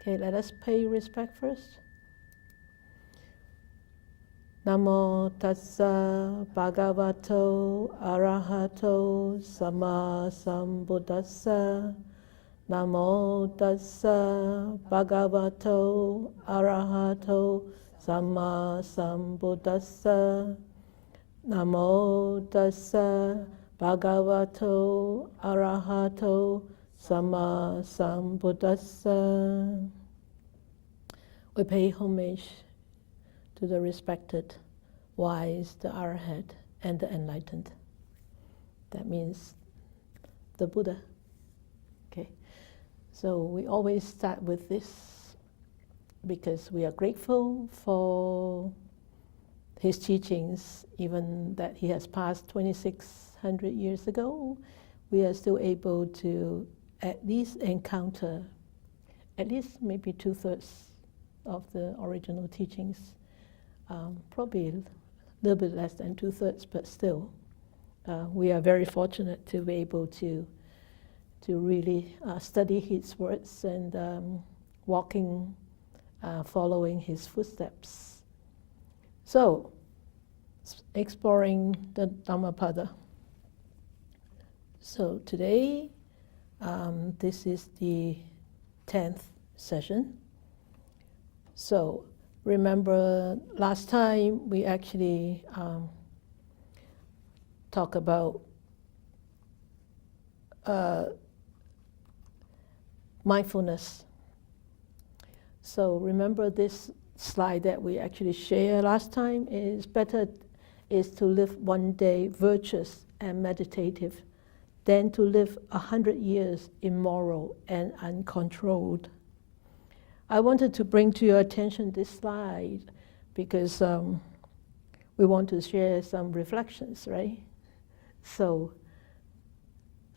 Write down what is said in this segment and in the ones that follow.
Okay, let us pay respect first. Namo tassa bhagavato arahato sama sambuddhassa. Namo tassa bhagavato arahato sama sambuddhassa. Namo tassa bhagavato arahato sama sambuddhassa. We pay homage to the respected, wise, the arhat, and the enlightened. That means the Buddha. Okay, so we always start with this because we are grateful for his teachings, even that he has passed 2,600 years ago. We are still able to at least encounter at least maybe 2/3 of the original teachings. Probably a little bit less than 2/3, but still, we are very fortunate to be able to really study his words and walking, following his footsteps. So, exploring the Dhammapada. So today, this is the 10th session. So, remember last time we actually talked about mindfulness. So remember this slide that we actually shared last time is to live one day virtuous and meditative than to live 100 years immoral and uncontrolled. I wanted to bring to your attention this slide because we want to share some reflections, right? So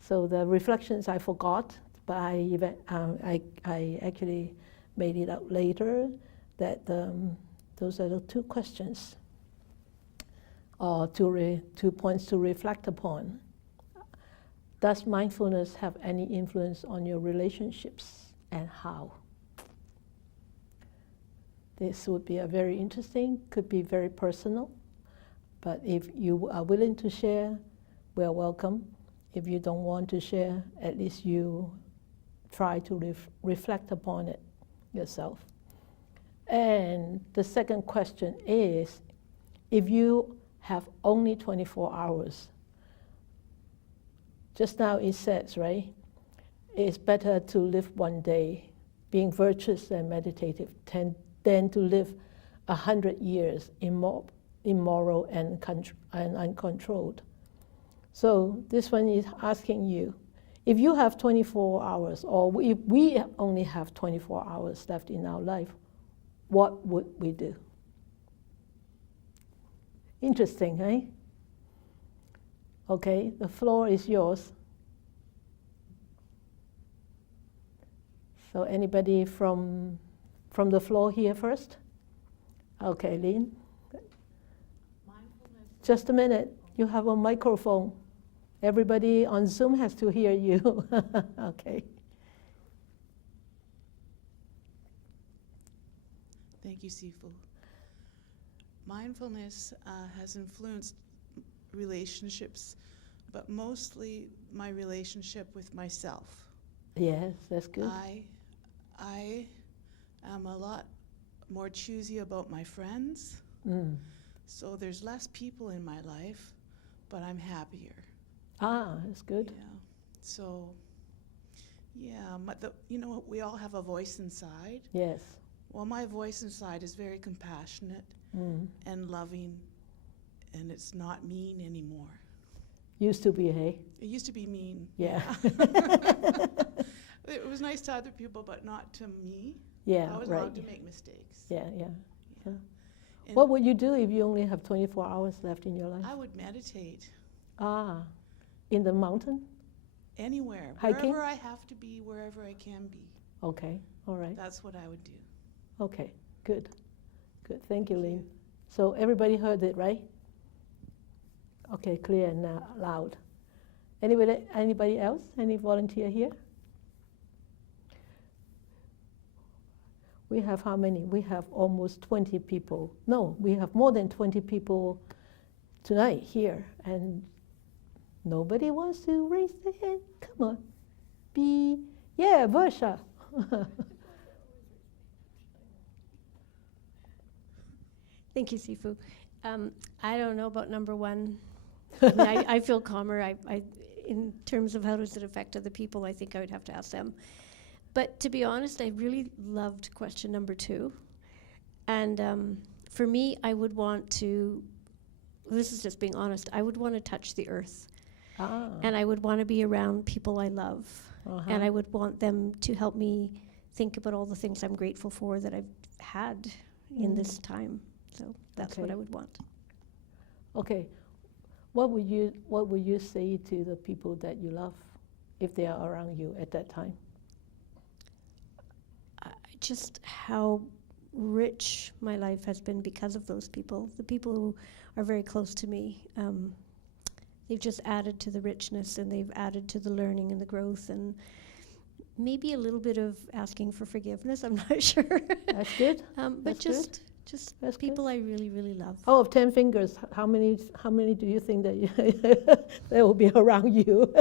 the reflections I forgot, but I actually made it up later that those are the two questions or two points to reflect upon. Does mindfulness have any influence on your relationships, and how? This would be a very interesting, could be very personal, but if you are willing to share, we are welcome. If you don't want to share, at least you try to reflect upon it yourself. And the second question is, if you have only 24 hours, just now it says, right, it's better to live one day being virtuous and meditative than to live 100 years immoral and uncontrolled. So this one is asking you, if you have 24 hours, or if we only have 24 hours left in our life, what would we do? Interesting, eh? Okay, the floor is yours. So anybody from the floor here first? Okay, Lynn. Just a minute. You have a microphone. Everybody on Zoom has to hear you. Okay. Thank you, Sifu. Mindfulness has influenced relationships, but mostly my relationship with myself. Yes, that's good. I am a lot more choosy about my friends. So there's less people in my life, but I'm happier. Ah, that's good. Yeah. So, yeah, we all have a voice inside. Yes. Well, my voice inside is very compassionate and loving, and it's not mean anymore. Used to be, hey? It used to be mean. Yeah. It was nice to other people, but not to me. Yeah, I was right. allowed to make mistakes. Yeah. And What would you do if you only have 24 hours left in your life? I would meditate. Ah, in the mountain? Anywhere. Hiking? Wherever I have to be, wherever I can be. Okay, all right. That's what I would do. Okay, good. Thank you, Lynn. So everybody heard it, right? Okay, clear and loud. Anybody else? Any volunteer here? We have how many? We have almost 20 people. No, we have more than 20 people tonight here, and nobody wants to raise their hand. Come on. Yeah, Versha. Thank you, Sifu. I don't know about number one. I feel calmer. In terms of how does it affect other people, I think I would have to ask them. But to be honest, I really loved question number 2. And for me, I would want to, this is just being honest, I would want to touch the earth. And I would want to be around people I love. And I would want them to help me think about all the things I'm grateful for that I've had in this time. So that's what I would want. Okay. What would you say to the people that you love if they are around you at that time? Just how rich my life has been because of those people. The people who are very close to me, they've just added to the richness, and they've added to the learning and the growth, and maybe a little bit of asking for forgiveness. I'm not sure. That's good. But just That's people good. I really, really love. Out of 10 fingers, how many do you think that will be around you?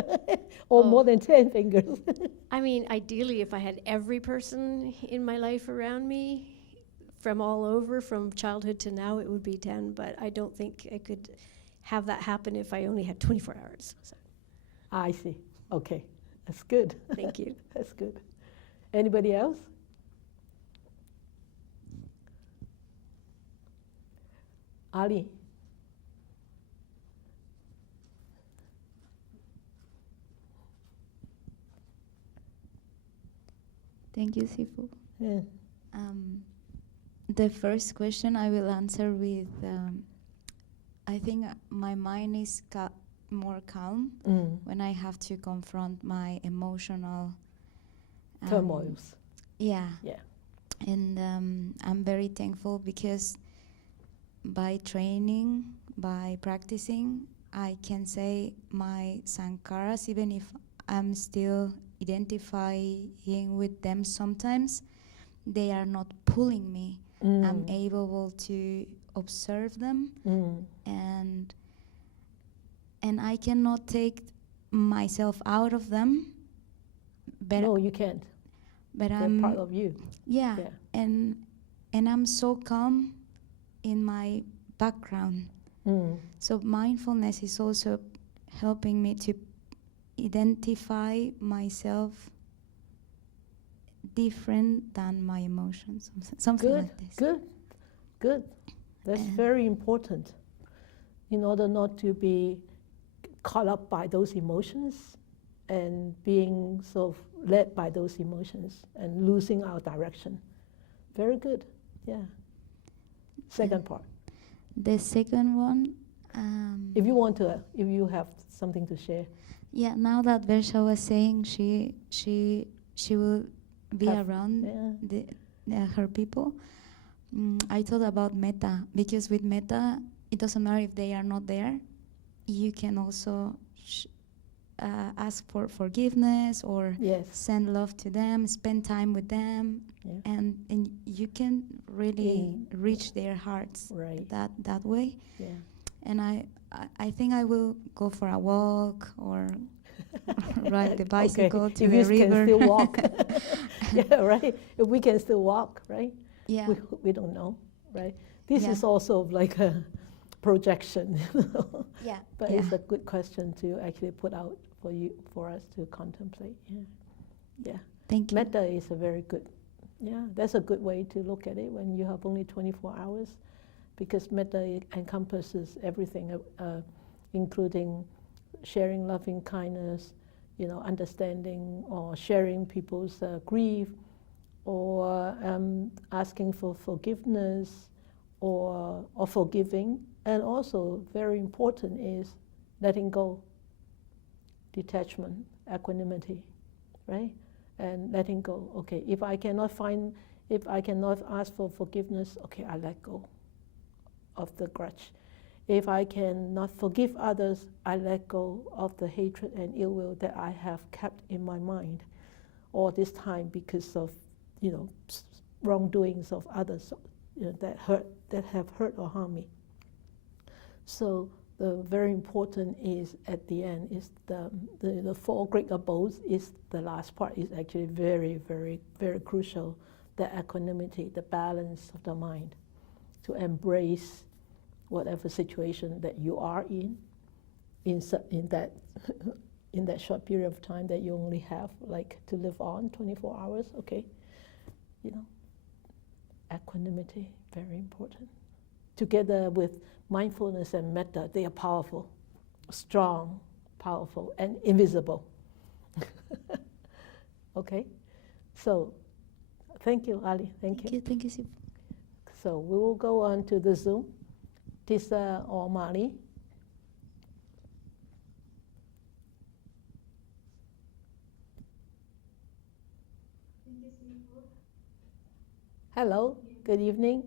Or more than 10 fingers? I mean, ideally, if I had every person in my life around me from all over, from childhood to now, it would be 10. But I don't think I could have that happen if I only had 24 hours. So. I see. Okay. That's good. Thank you. That's good. Anybody else? Ali. Thank you, Sifu. Yeah. The first question I will answer with, I think my mind is more calm when I have to confront my emotional Turmoils. Yeah. Yeah. And I'm very thankful because by training, by practicing, I can say my sankharas, even if I'm still identifying with them sometimes, they are not pulling me. I'm able to observe them, and I cannot take myself out of them. But No, you can't. But They're I'm part of you. Yeah. And I'm so calm in my background. So mindfulness is also helping me to identify myself different than my emotions, something Good, like this. good. That's very important in order not to be caught up by those emotions and being sort of led by those emotions and losing our direction. Very good, yeah. Second part. The second one. If you have something to share. Yeah, now that Versha was saying she will be around her people, I thought about metta, because with metta, it doesn't matter if they are not there. You can also ask for forgiveness or send love to them, spend time with them, and you can really reach their hearts that way. Yeah. And I think I will go for a walk or ride the bicycle to the river. If you can still walk. Yeah, right? If we can still walk, right? Yeah. We don't know, right? This is also like a projection. Yeah. But it's a good question to actually put out for us to contemplate. Yeah. Thank you. Metta is a very good, that's a good way to look at it when you have only 24 hours, because metta encompasses everything, including sharing loving kindness, understanding or sharing people's grief, or asking for forgiveness, or forgiving, and also very important is letting go, detachment, equanimity, right? And letting go. Okay, if I cannot ask for forgiveness, okay, I let go of the grudge. If I cannot forgive others, I let go of the hatred and ill will that I have kept in my mind all this time because of, wrongdoings of others, that have hurt or harmed me. So the very important is at the end is the four great abodes is the last part is actually very, very, very crucial. The equanimity, the balance of the mind, to embrace whatever situation that you are in that in that short period of time that you only have like to live on 24 hours. Okay, equanimity, very important. Together with mindfulness and metta, they are powerful, strong, powerful, and invisible. Okay, so thank you, Ali. Thank you. Thank you, Sifu. So we will go on to the Zoom. Tisa or Mali. Hello, good evening.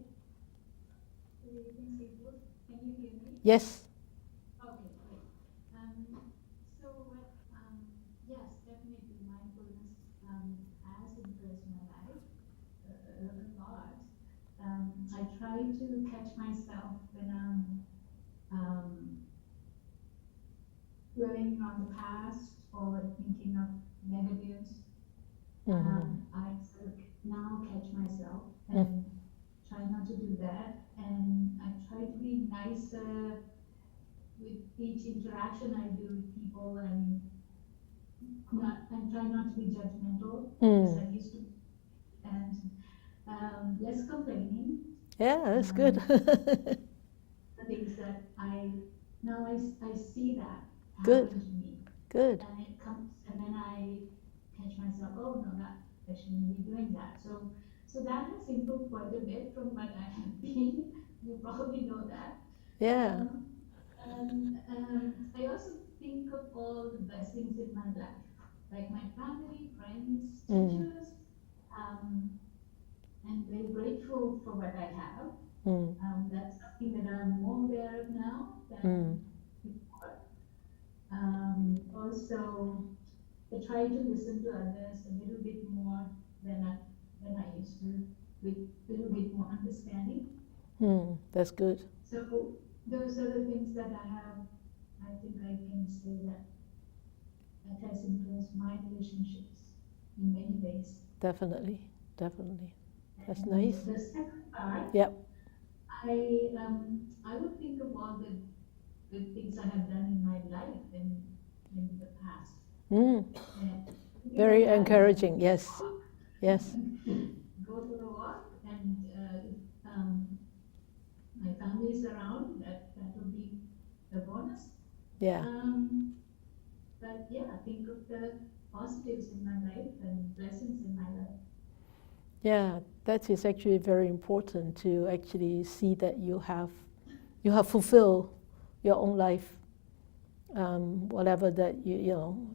Good evening, Sifu. Can you hear me? Yes. Okay, great. Yes, definitely mindfulness has influenced my life a lot. I try to catch myself when I'm dwelling on the past or thinking of negatives. I sort of now catch myself and try not to do that. And I try to be nicer with each interaction I do with people, and I try not to be judgmental as I used to, and less complaining. Yeah, that's good. The things that I see that Good. happen to me, Good. and it comes, and then I catch myself. Oh no, that I shouldn't be doing that. So that has improved quite a bit from what I have been. You probably know that. Yeah. I also think of all the blessings in my life, like my family, friends, teachers. I'm very grateful for what I have. That's something that I'm more aware of now than before. Also, I try to listen to others a little bit more than I used to, with a little bit more understanding. That's good. So those are the things that I think I can say that has influenced my relationships in many ways. Definitely. Definitely. That's And nice. the second part, Yep. I would think of all the good things I have done in my life in the past. And Very encouraging. Yes. Yes. Go for a walk, and if my family is around, that will be a bonus. Yeah. But yeah, think of the positives in my life and blessings in my life. Yeah, that is actually very important to actually see that you have fulfilled your own life. Whatever that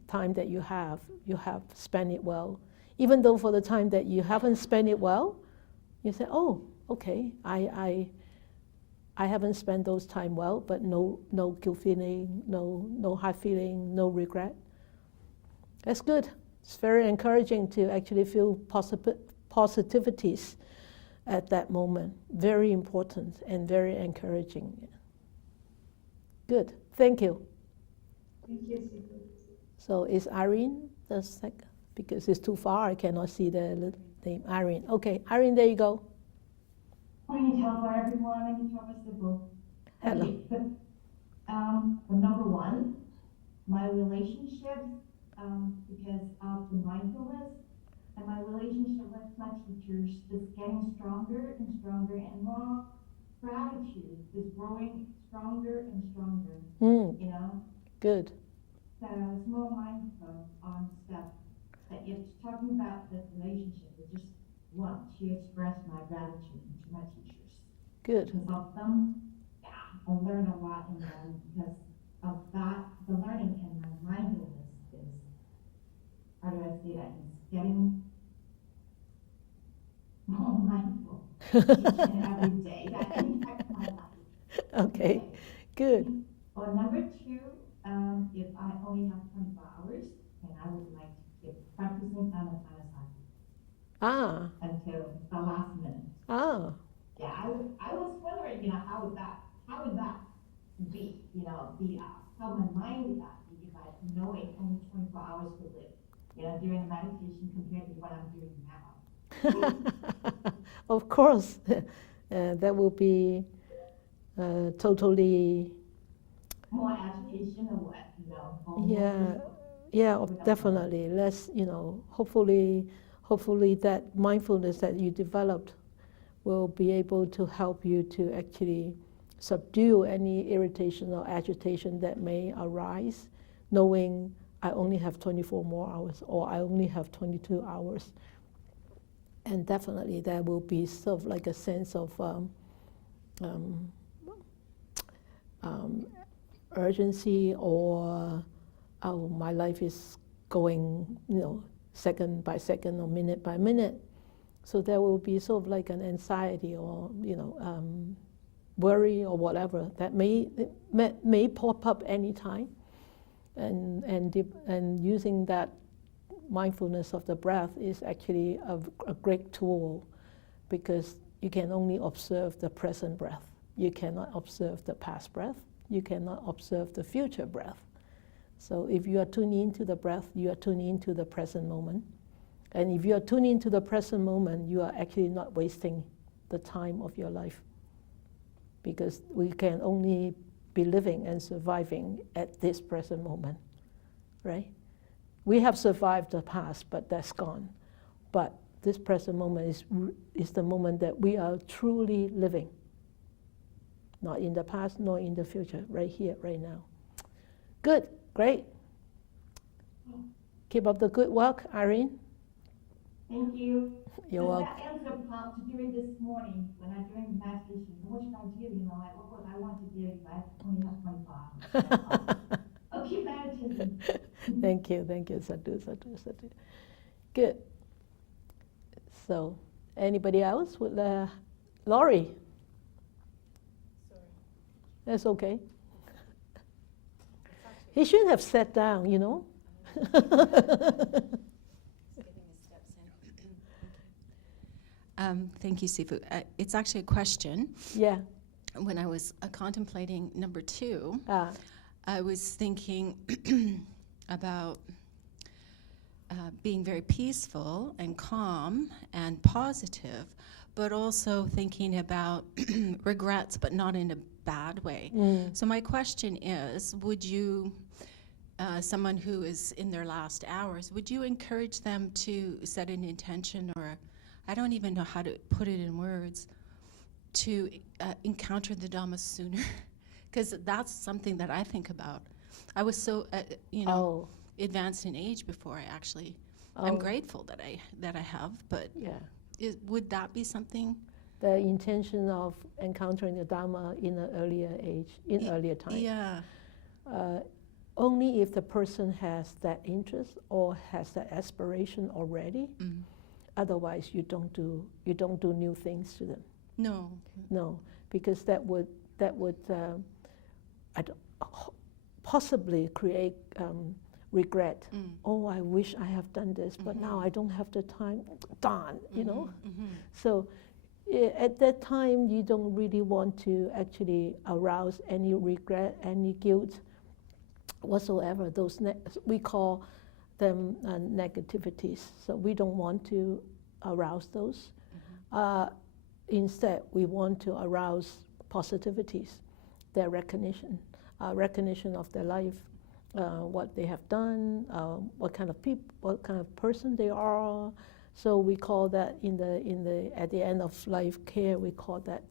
time that you have spent it well. Even though for the time that you haven't spent it well, you say, oh, okay, I haven't spent those time well, but no guilt feeling, no hard feeling, no regret. That's good. It's very encouraging to actually feel positivities at that moment. Very important and very encouraging. Good. Thank you. Thank you, Sifu. So is Irene the second? Because it's too far, I cannot see the name. Irene. Okay, Irene, there you go. Hello, everyone. Hello. Okay, for number one, my relationships, because of the mindfulness, and my relationship with my teachers is getting stronger and stronger, and more gratitude is growing stronger and stronger. Good. So I was more mindful on stuff. But if talking about the relationship, I just want to express my gratitude to my teachers. Good. Because of them, I learned a lot in them. Because of that, the learning in my mindfulness is, how do I say that? Is getting more mindful each and every day. That impacts my life. Okay. Good. Or number two, if I only have 24 hours, then I would like to keep practicing anapanasati. until the last minute. Yeah, I was wondering, how would that be, how my mind would that be if I knowing only 24 hours to live, during the meditation compared to what I'm doing now. Of course, that will be totally. More agitation or what, or more Yeah, We don't definitely. Less, hopefully that mindfulness that you developed will be able to help you to actually subdue any irritation or agitation that may arise, knowing I only have 24 more hours or I only have 22 hours. And definitely there will be sort of like a sense of urgency, or my life is going, second by second or minute by minute. So there will be sort of like an anxiety or worry or whatever that may pop up anytime, and using that mindfulness of the breath is actually a great tool, because you can only observe the present breath. You cannot observe the past breath. You cannot observe the future breath. So if you are tuning into the breath, you are tuning into the present moment. And if you are tuning into the present moment, you are actually not wasting the time of your life, because we can only be living and surviving at this present moment, right? We have survived the past, but that's gone. But this present moment is the moment that we are truly living. Not in the past, nor in the future, right here, right now. Good, great. Keep up the good work, Irene. Thank you. You're welcome. That answer popped during this morning when I during the meditation. What should I do? Like what would I want to do if I only have 25 hours? I'll keep meditating. Thank you, Sadhu. Good. So, anybody else? Laurie? Sorry. That's okay. He shouldn't have sat down, Thank you, Sifu. It's actually a question. Yeah. When I was contemplating number 2, I was thinking about being very peaceful and calm and positive, but also thinking about regrets, but not in a bad way. So my question is, would you, someone who is in their last hours, would you encourage them to set an intention, or I don't even know how to put it in words, to encounter the Dhamma sooner? Because that's something that I think about. I was so, advanced in age before I actually. I'm grateful that I have, but would that be something? The intention of encountering the Dhamma in an earlier age, in earlier time. Yeah. Only if the person has that interest or has that aspiration already. Otherwise, you don't do new things to them. No, because that would possibly create regret. Oh, I wish I have done this, but now I don't have the time. Darn, So at that time, you don't really want to actually arouse any regret, any guilt whatsoever. Those we call them negativities. So we don't want to arouse those. Instead, we want to arouse positivities, their recognition of their life, what they have done, what kind of person they are. So we call that at the end of life care, we call that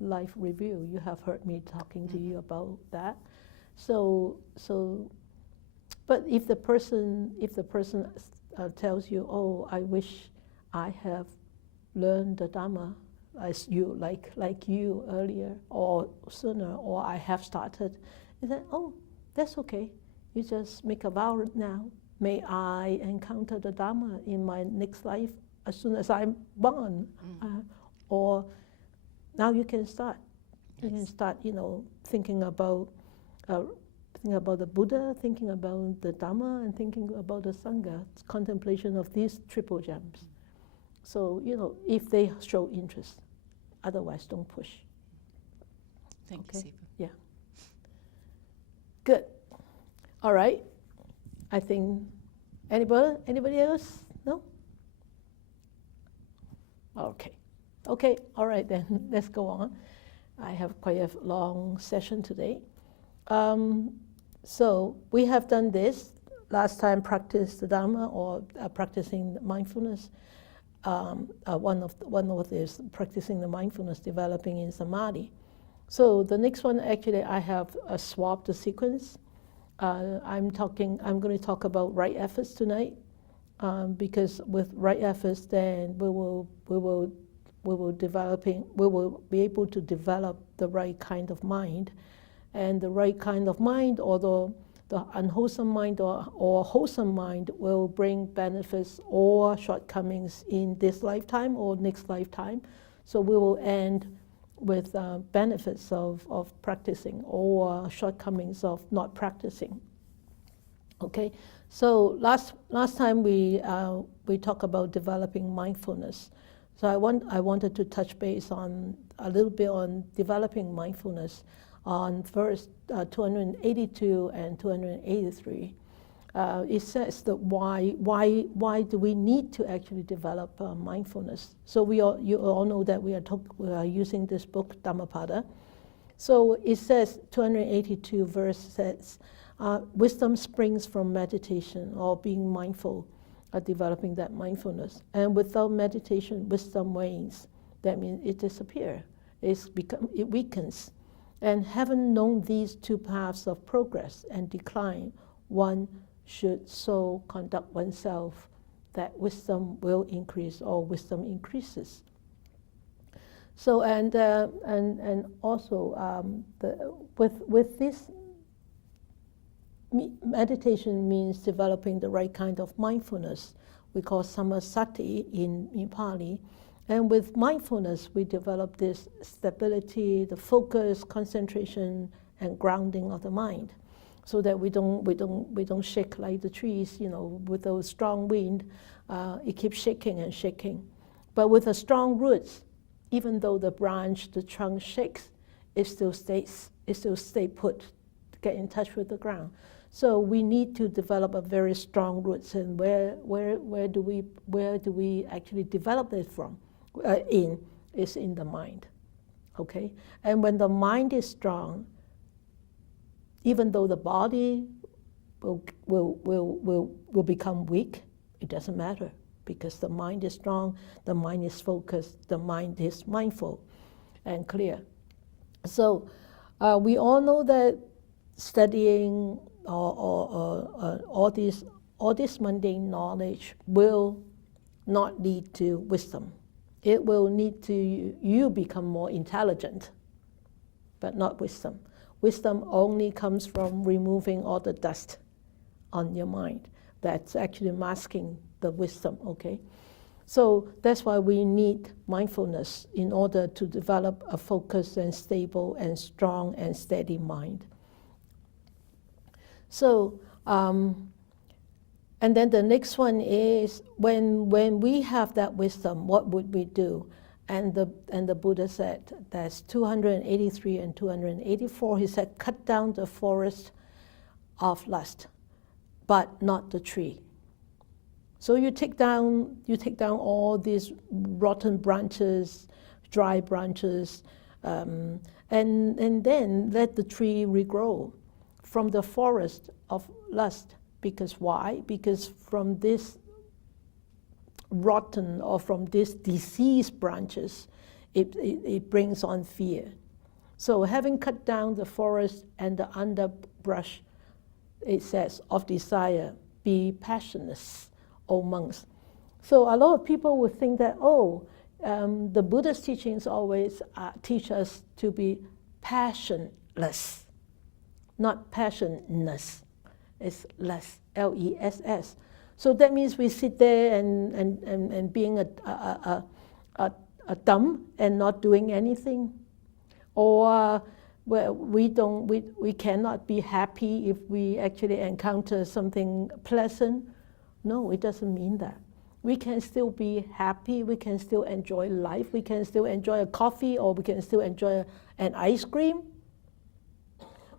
life review. You have heard me talking to you about that. But if the person tells you, oh, I wish I have learned the Dhamma as you like you earlier or sooner, or I have started, you say, oh, that's okay. You just make a vow now. May I encounter the Dhamma in my next life as soon as I'm born, or now you can start. You can start, thinking about the Buddha, thinking about the Dhamma, and thinking about the Sangha. It's contemplation of these triple gems. So, if they show interest, otherwise don't push. Thank Okay. you, Sifu. Yeah. Good. All right. I think, anybody else? No? Okay. Okay, all right then, let's go on. I have quite a long session today. So we have done this. Last time practiced the Dharma or practicing mindfulness. One of this practicing the mindfulness, developing in samadhi. So the next one, actually, I have swapped the sequence. I'm going to talk about right efforts tonight, because with right efforts, then we will be able to develop the right kind of mind, and the right kind of mind, although the unwholesome mind or wholesome mind, will bring benefits or shortcomings in this lifetime or next lifetime. So we will end with benefits of practicing or shortcomings of not practicing. Okay, so last time we talked about developing mindfulness. So I wanted to touch base on a little bit on developing mindfulness on verse 282 and 283. It says that why do we need to actually develop mindfulness? So you all know that we are using this book Dhammapada. So it says 282 verse says, wisdom springs from meditation or being mindful, developing that mindfulness. And without meditation, wisdom wanes. That means it disappears. It weakens. And having known these two paths of progress and decline, one should so conduct oneself that wisdom will increase or wisdom increases. So and also with this, meditation means developing the right kind of mindfulness. We call samasati in Pali. And with mindfulness, we develop this stability, the focus, concentration, and grounding of the mind, so that we don't shake like the trees. With a strong wind, it keeps shaking and shaking. But with a strong roots, even though the trunk shakes, it still stays put, get in touch with the ground. So we need to develop a very strong roots. And where do we actually develop it from? Is in the mind. Okay, and when the mind is strong, even though the body will become weak, it doesn't matter, because the mind is strong, the mind is focused, the mind is mindful and clear. So we all know that studying all this mundane knowledge will not lead to wisdom. It will lead to you become more intelligent, but not wisdom. Wisdom only comes from removing all the dust on your mind. That's actually masking the wisdom, okay? So that's why we need mindfulness in order to develop a focused and stable and strong and steady mind. So, and then the next one is when we have that wisdom, what would we do? And the Buddha said, that's 283 and 284. He said, cut down the forest of lust, but not the tree. So you take down all these rotten branches, dry branches, and then let the tree regrow from the forest of lust. Because why? Because from this rotten or from this diseased branches, it brings on fear. So having cut down the forest and the underbrush, it says, of desire, be passionless, O monks. So a lot of people would think that, the Buddha's teachings always teach us to be passionless, not passionless. It's less, L-E-S-S. So that means we sit there and being a dumb and not doing anything, or we cannot be happy if we actually encounter something pleasant. No, it doesn't mean that. We can still be happy, we can still enjoy life, we can still enjoy a coffee, or we can still enjoy an ice cream.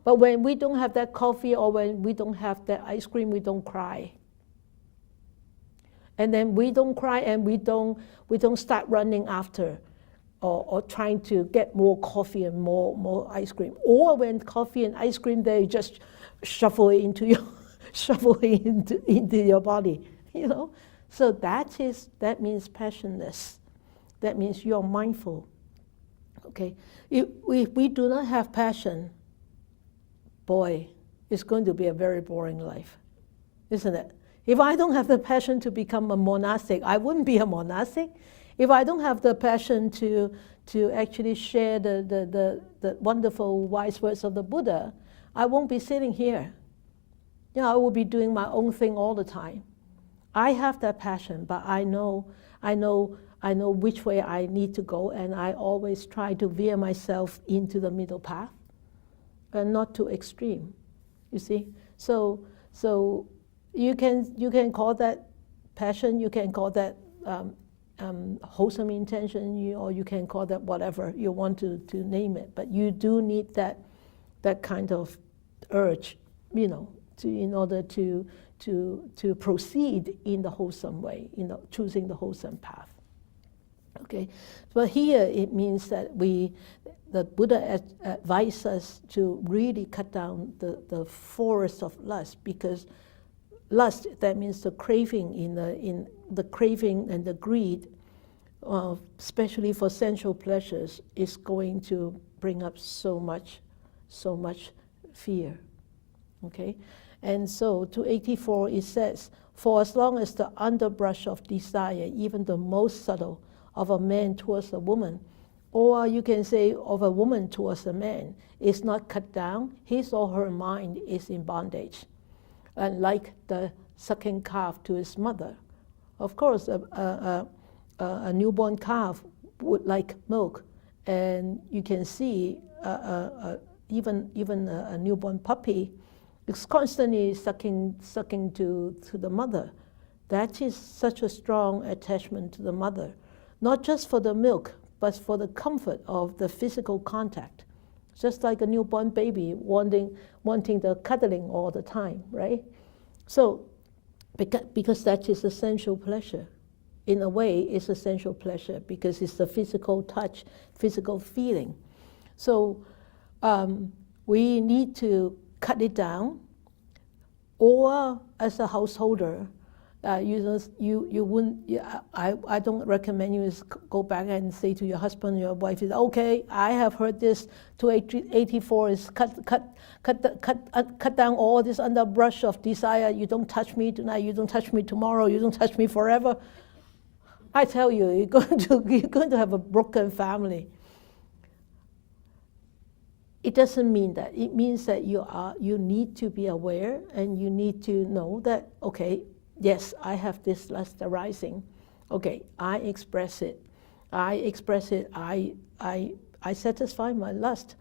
But when we don't have that coffee or when we don't have that ice cream, we don't cry. And then we don't cry and we don't start running after or trying to get more coffee and more ice cream. Or when coffee and ice cream, they just shuffle it into your body, you know. So that means passionless. That means you're mindful. Okay, if we do not have passion, boy, it's going to be a very boring life, isn't it? If I don't have the passion to become a monastic, I wouldn't be a monastic. If I don't have the passion to actually share the wonderful wise words of the Buddha, I won't be sitting here. You know, I will be doing my own thing all the time. I have that passion, but I know which way I need to go, and I always try to veer myself into the middle path, and not too extreme. You see, so you can call that passion, you can call that wholesome intention, or you can call that whatever you want to name it. But you do need that kind of urge, you know, in order to proceed in the wholesome way, you know, choosing the wholesome path. Okay, but here it means that the Buddha advises us to really cut down the forest of lust, because lust, that means the craving in the craving and the greed, especially for sensual pleasures, is going to bring up so much fear. Okay, and so 284 it says, for as long as the underbrush of desire, even the most subtle, of a man towards a woman, or you can say of a woman towards a man, is not cut down, his or her mind is in bondage. And like the sucking calf to his mother. Of course, a newborn calf would like milk, and you can see even a newborn puppy is constantly sucking to the mother. That is such a strong attachment to the mother, not just for the milk, but for the comfort of the physical contact. Just like a newborn baby wanting the cuddling all the time, right? So, because that is essential pleasure. In a way, it's essential pleasure because it's the physical touch, physical feeling. So, we need to cut it down, or as a householder, you wouldn't. I don't recommend you go back and say to your husband, your wife, is okay. I have heard this. 284 is cut down all this underbrush of desire. You don't touch me tonight. You don't touch me tomorrow. You don't touch me forever. I tell you, you're going to have a broken family. It doesn't mean that. It means that you need to be aware, and you need to know that, okay, yes, I have this lust arising. Okay, I express it. I satisfy my lust.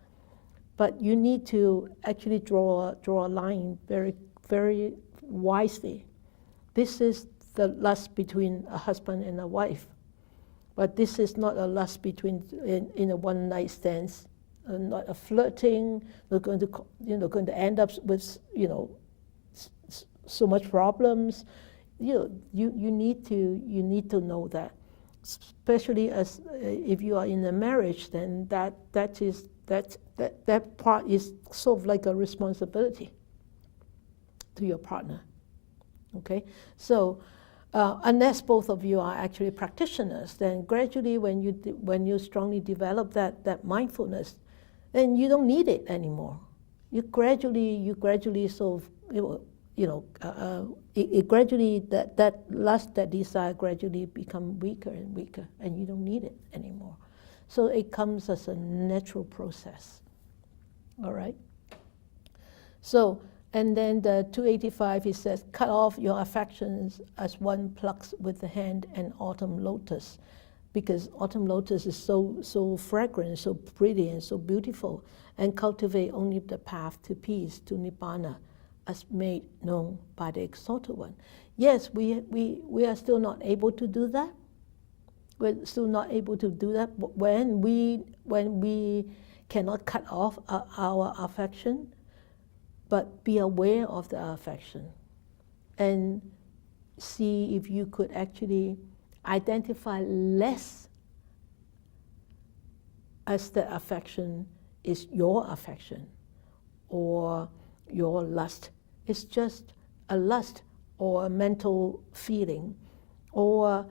But you need to actually draw a line very, very wisely. This is the lust between a husband and a wife. But this is not a lust between in a one-night stand. Not a flirting. Not going to end up with so much problems. You need to know that, especially as if you are in a marriage, then that part is sort of like a responsibility to your partner. Okay, so unless both of you are actually practitioners, then gradually when you strongly develop that mindfulness, then you don't need it anymore. You gradually sort of it gradually that lust, that desire gradually become weaker and weaker, and you don't need it anymore. So it comes as a natural process. All right. So, and then the 285, he says, cut off your affections as one plucks with the hand an autumn lotus, because autumn lotus is so fragrant, so pretty, and so beautiful, and cultivate only the path to peace, to nibbana, as made known by the Exalted One. Yes, we are still not able to do that. We're still not able to do that when we cannot cut off our affection, but be aware of the affection and see if you could actually identify less as the affection is your affection or your lust. It's just a lust or a mental feeling or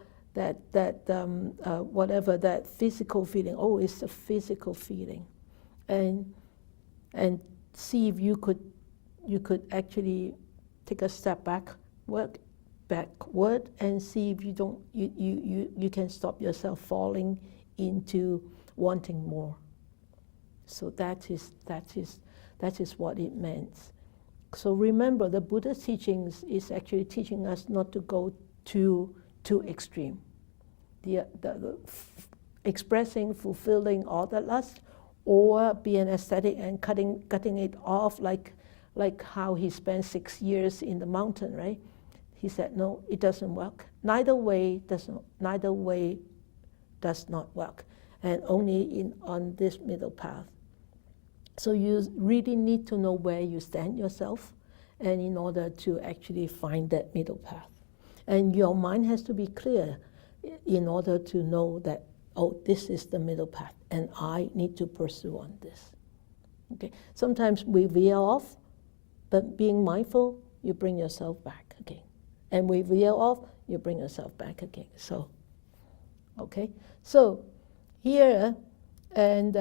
whatever that physical feeling. Oh, it's a physical feeling, and see if you could actually take a step backward and see if you can stop yourself falling into wanting more. So that is what it meant. So remember, the Buddha's teachings is actually teaching us not to go too extreme. The expressing, fulfilling all the lust, or be an ascetic and cutting it off, like how he spent 6 years in the mountain, right? He said, no, it doesn't work. Neither way does not work, and only on this middle path. So you really need to know where you stand yourself, and in order to actually find that middle path. And your mind has to be clear in order to know that, oh, this is the middle path, and I need to pursue on this. Okay. Sometimes we veer off, but being mindful, you bring yourself back again. And we veer off, you bring yourself back again. So, okay. So here, and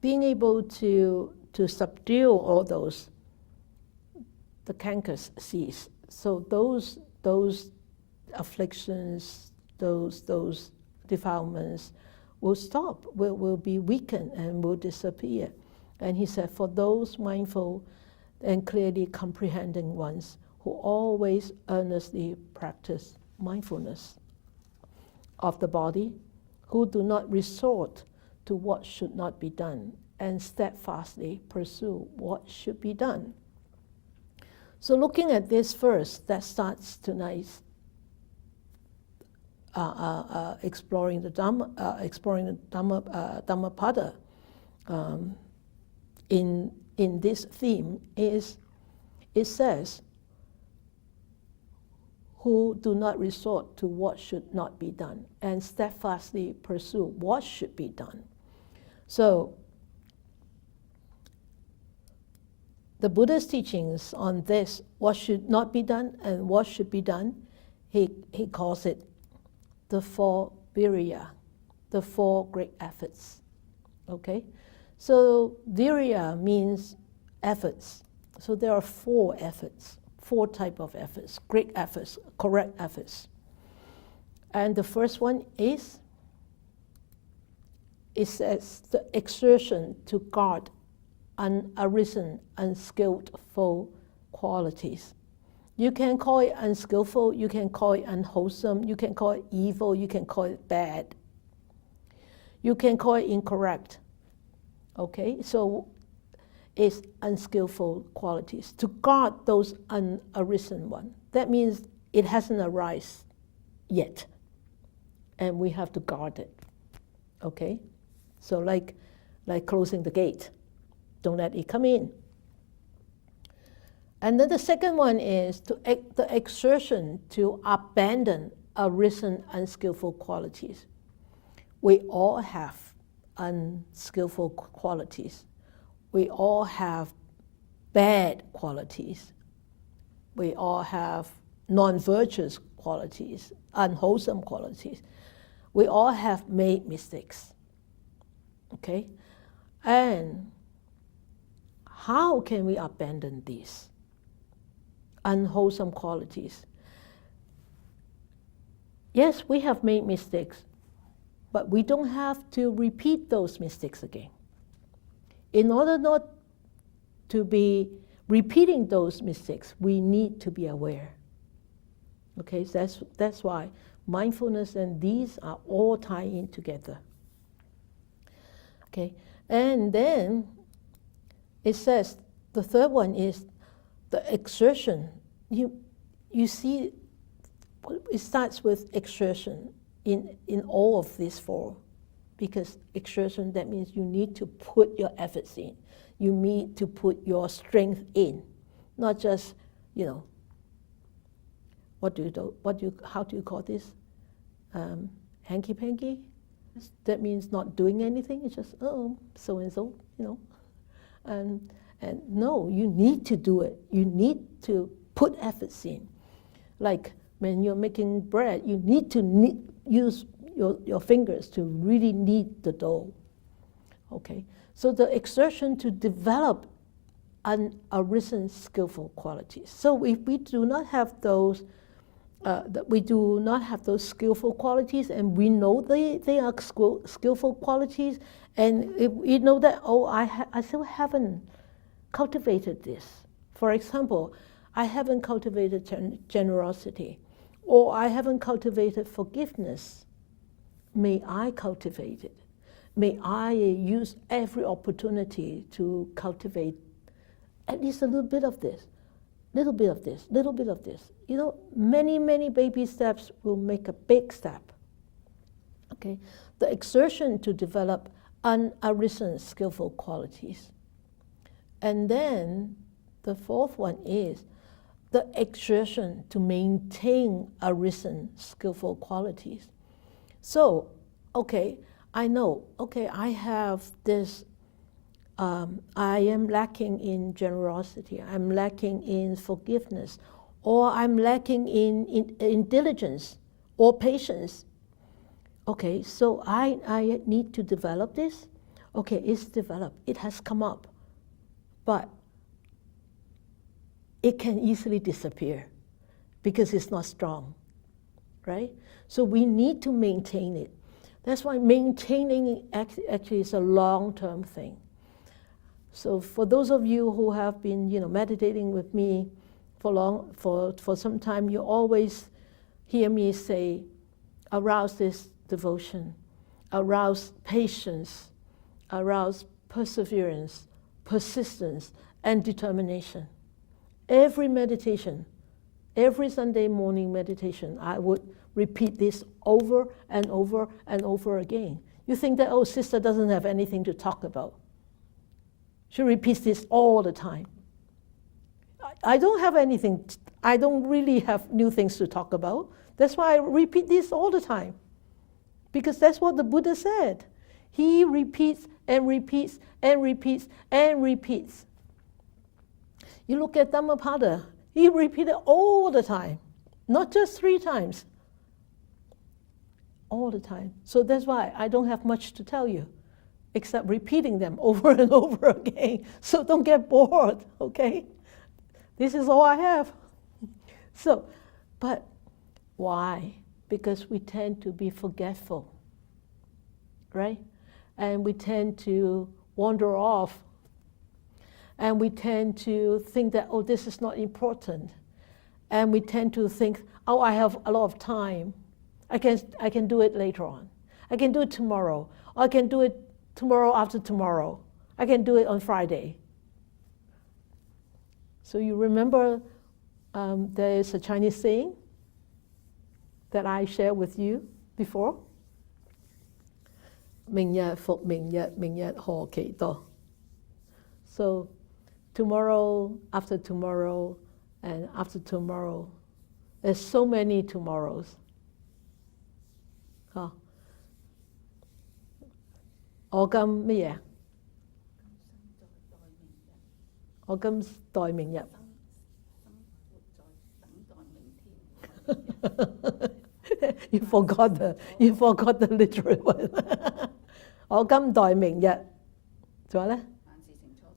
being able to subdue all those, the cankers cease. So those afflictions, those defilements will stop, will be weakened and will disappear. And he said, for those mindful and clearly comprehending ones who always earnestly practice mindfulness of the body, who do not resort to what should not be done, and steadfastly pursue what should be done. So looking at this first, that starts tonight's exploring the Dhammapada in this theme is, it says, who do not resort to what should not be done and steadfastly pursue what should be done. So the Buddha's teachings on this, what should not be done and what should be done, he calls it the 4 virya, the 4 great efforts. Okay? So virya means efforts. So there are 4 efforts, 4 types of efforts, great efforts, correct efforts. And the first one is, it says, the exertion to guard unarisen, unskillful qualities. You can call it unskillful, you can call it unwholesome, you can call it evil, you can call it bad. You can call it incorrect. Okay, so it's unskillful qualities. To guard those unarisen ones. That means it hasn't arisen yet, and we have to guard it. Okay, so like closing the gate. Don't let it come in. And then the second one is the exertion to abandon arisen unskillful qualities. We all have unskillful qualities. We all have bad qualities. We all have non-virtuous qualities, unwholesome qualities. We all have made mistakes. Okay? And how can we abandon these unwholesome qualities? Yes, we have made mistakes, but we don't have to repeat those mistakes again. In order not to be repeating those mistakes, we need to be aware. Okay, so that's why mindfulness and these are all tied in together. Okay, and then it says the third one is the exertion you see, it starts with exertion in all of these four, because exertion, that means you need to put your efforts in. You need to put your strength in, not just, how do you call this? Hanky-panky? That means not doing anything. It's just, so-and-so, And no, you need to do it. You need to put efforts in. Like when you're making bread, you need to use your fingers to really knead the dough. Okay, so the exertion to develop an arisen skillful qualities. So if we do not have those, skillful qualities, and we know they are skillful qualities, and if we know that, I still haven't cultivated this. For example, I haven't cultivated generosity, or I haven't cultivated forgiveness. May I cultivate it. May I use every opportunity to cultivate at least a little bit of this, little bit of this, little bit of this. Many, many baby steps will make a big step. Okay, the exertion to develop unarisen skillful qualities. And then the fourth one is the exertion to maintain arisen skillful qualities. So, I know, I have this, I am lacking in generosity, I'm lacking in forgiveness, or I'm lacking in diligence or patience. Okay, so I need to develop this. Okay, it's developed, it has come up, but it can easily disappear because it's not strong, right? So we need to maintain it. That's why maintaining actually is a long-term thing. So for those of you who have been, meditating with me for some time, you always hear me say, arouse this devotion, arouse patience, arouse perseverance, persistence, and determination. Every meditation, every Sunday morning meditation, I would repeat this over and over and over again. You think that, sister doesn't have anything to talk about. She repeats this all the time. I don't have anything, I don't really have new things to talk about. That's why I repeat this all the time. Because that's what the Buddha said. He repeats and repeats and repeats and repeats. You look at Dhammapada, he repeated all the time, not just 3 times, all the time. So that's why I don't have much to tell you, except repeating them over and over again. So don't get bored, okay? This is all I have. So, but why? Because we tend to be forgetful, right? And we tend to wander off. And we tend to think that, this is not important. And we tend to think, I have a lot of time. I can do it later on. I can do it tomorrow. Or I can do it tomorrow after tomorrow. I can do it on Friday. So you remember there is a Chinese saying that I shared with you before? 明日復明日，明日何其多. So tomorrow, after tomorrow, and after tomorrow, there's so many tomorrows. 我今乜嘢？我今待明日。You forgot the literal one. 我今待明日。仲有咧？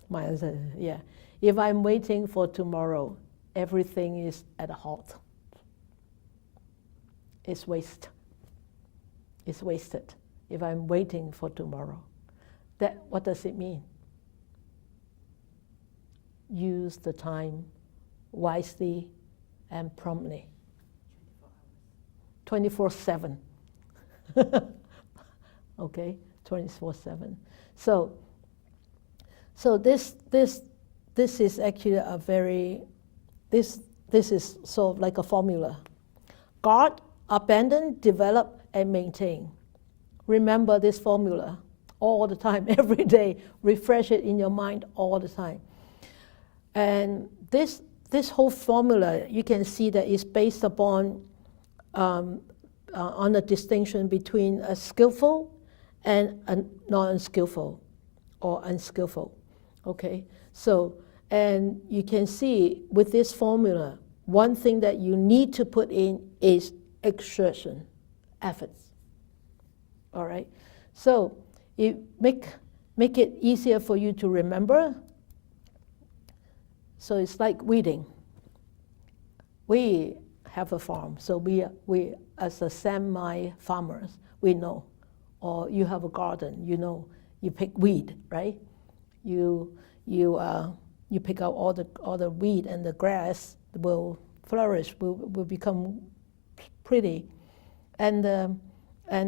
萬事成錯。Yeah. If I'm waiting for tomorrow, everything is at a halt. It's waste. It's wasted. If I'm waiting for tomorrow. What does it mean? Use the time wisely and promptly. 24/7. Okay, 24/7. So this is actually a very, this this is sort of like a formula. Guard, abandon, develop, and maintain. Remember this formula all the time, every day. Refresh it in your mind all the time. And this whole formula, you can see that is based upon on a distinction between a skillful and a non-skillful or unskillful. Okay, so, and you can see with this formula, one thing that you need to put in is exertion, efforts. All right, so you make it easier for you to remember. So it's like weeding. We have a farm, so we as a semi-farmers, we know. Or you have a garden, you know, you pick weed, right? You pick out all the weed, and the grass will flourish, will become pretty, and then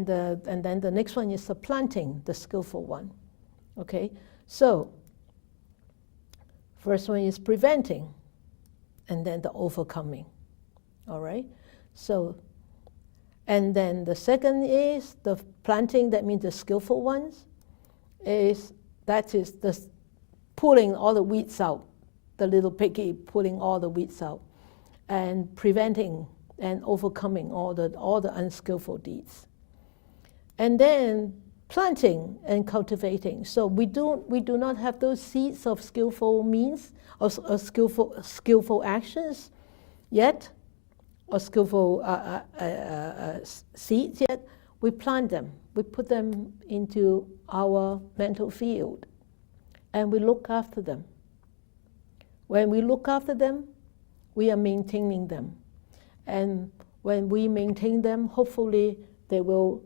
the next one is the planting, the skillful one. Okay, so first one is preventing, and then the overcoming. All right, so, and then the second is the planting. That means the skillful ones that is the pulling all the weeds out, the little piggy pulling all the weeds out, and preventing and overcoming all the unskillful deeds. And then planting and cultivating. So we do not have those seeds of skillful means, or skillful actions yet, or skillful seeds yet. We plant them. We put them into our mental field, and we look after them. When we look after them, we are maintaining them. And when we maintain them, hopefully they will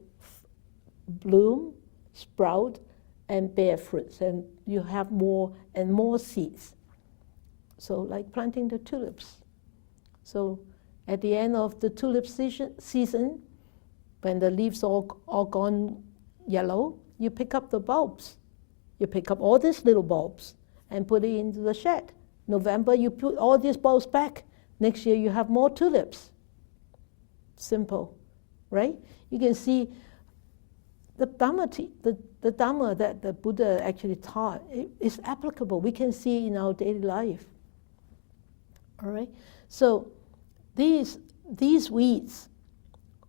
bloom, sprout, and bear fruits, and you have more and more seeds. So like planting the tulips. So at the end of the tulip season, when the leaves all gone yellow, you pick up the bulbs. You pick up all these little bulbs and put it into the shed. November, you put all these bulbs back. Next year, you have more tulips. Simple, right? You can see the Dhamma that the Buddha actually taught is applicable. We can see in our daily life. All right? So these weeds,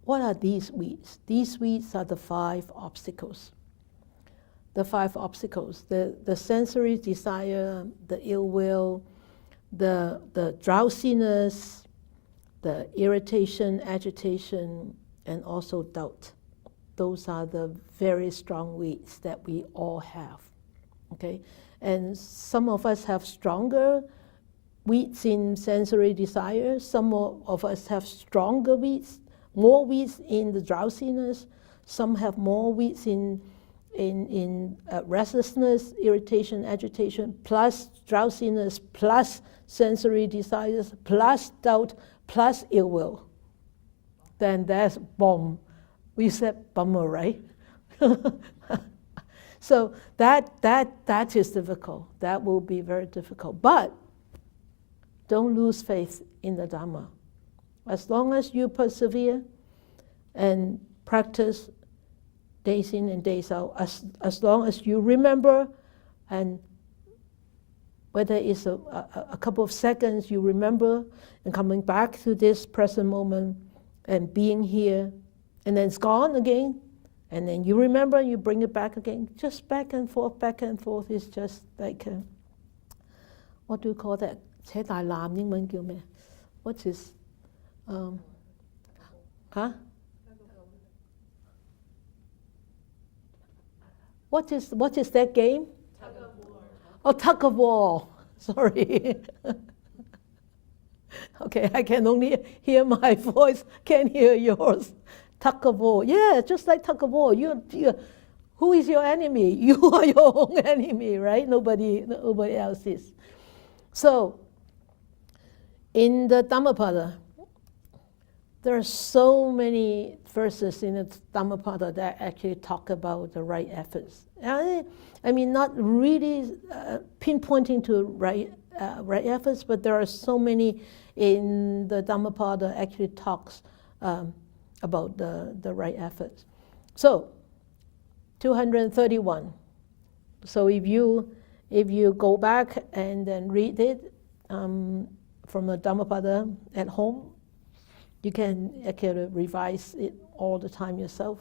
what are these weeds? These weeds are the 5 obstacles. The 5 obstacles, the sensory desire, the ill will, the drowsiness, the irritation, agitation, and also doubt. Those are the very strong weeds that we all have, okay? And some of us have stronger weeds in sensory desire. Some of us have stronger weeds, more weeds in the drowsiness. Some have more weeds in restlessness, irritation, agitation, plus drowsiness, plus sensory desires, plus doubt, plus ill will. Then that's bomb. We said bummer, right? So that is difficult. That will be very difficult. But don't lose faith in the Dhamma. As long as you persevere and practice days in and days out, as long as you remember, and whether it's a couple of seconds you remember and coming back to this present moment and being here, and then it's gone again, and then you remember, you bring it back again, just back and forth. It's just like, what do you call that? 扯大纜英文叫咩? What's this? What is that game? Tug of war. Oh, tug of war. Sorry. Okay, I can only hear my voice, can't hear yours. Tug of war. Yeah, just like tug of war. Who is your enemy? You are your own enemy, right? Nobody else is. So, in the Dhammapada, there are so many verses in the Dhammapada that actually talk about the right efforts. I mean, not really pinpointing to right right efforts, but there are so many in the Dhammapada actually talks about the right efforts. So, 231. So if you go back and then read it from the Dhammapada at home, you can actually revise it all the time yourself.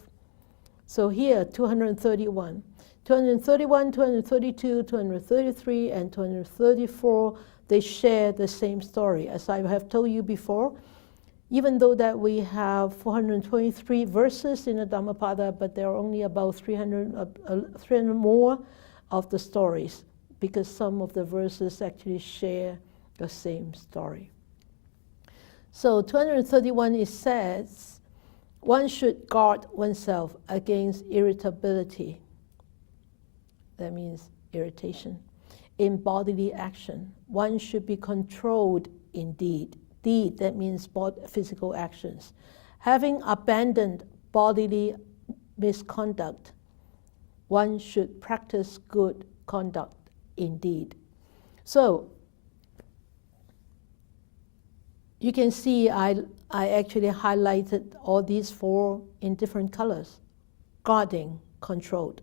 So here, 231. 231, 232, 233, and 234, they share the same story. As I have told you before, even though that we have 423 verses in the Dhammapada, but there are only about 300 more of the stories, because some of the verses actually share the same story. So 231, it says, one should guard oneself against irritability. That means irritation. In bodily action, one should be controlled in deed. Deed, that means physical actions. Having abandoned bodily misconduct, one should practice good conduct in deed. So, you can see I actually highlighted all these four in different colors. Guarding, controlled,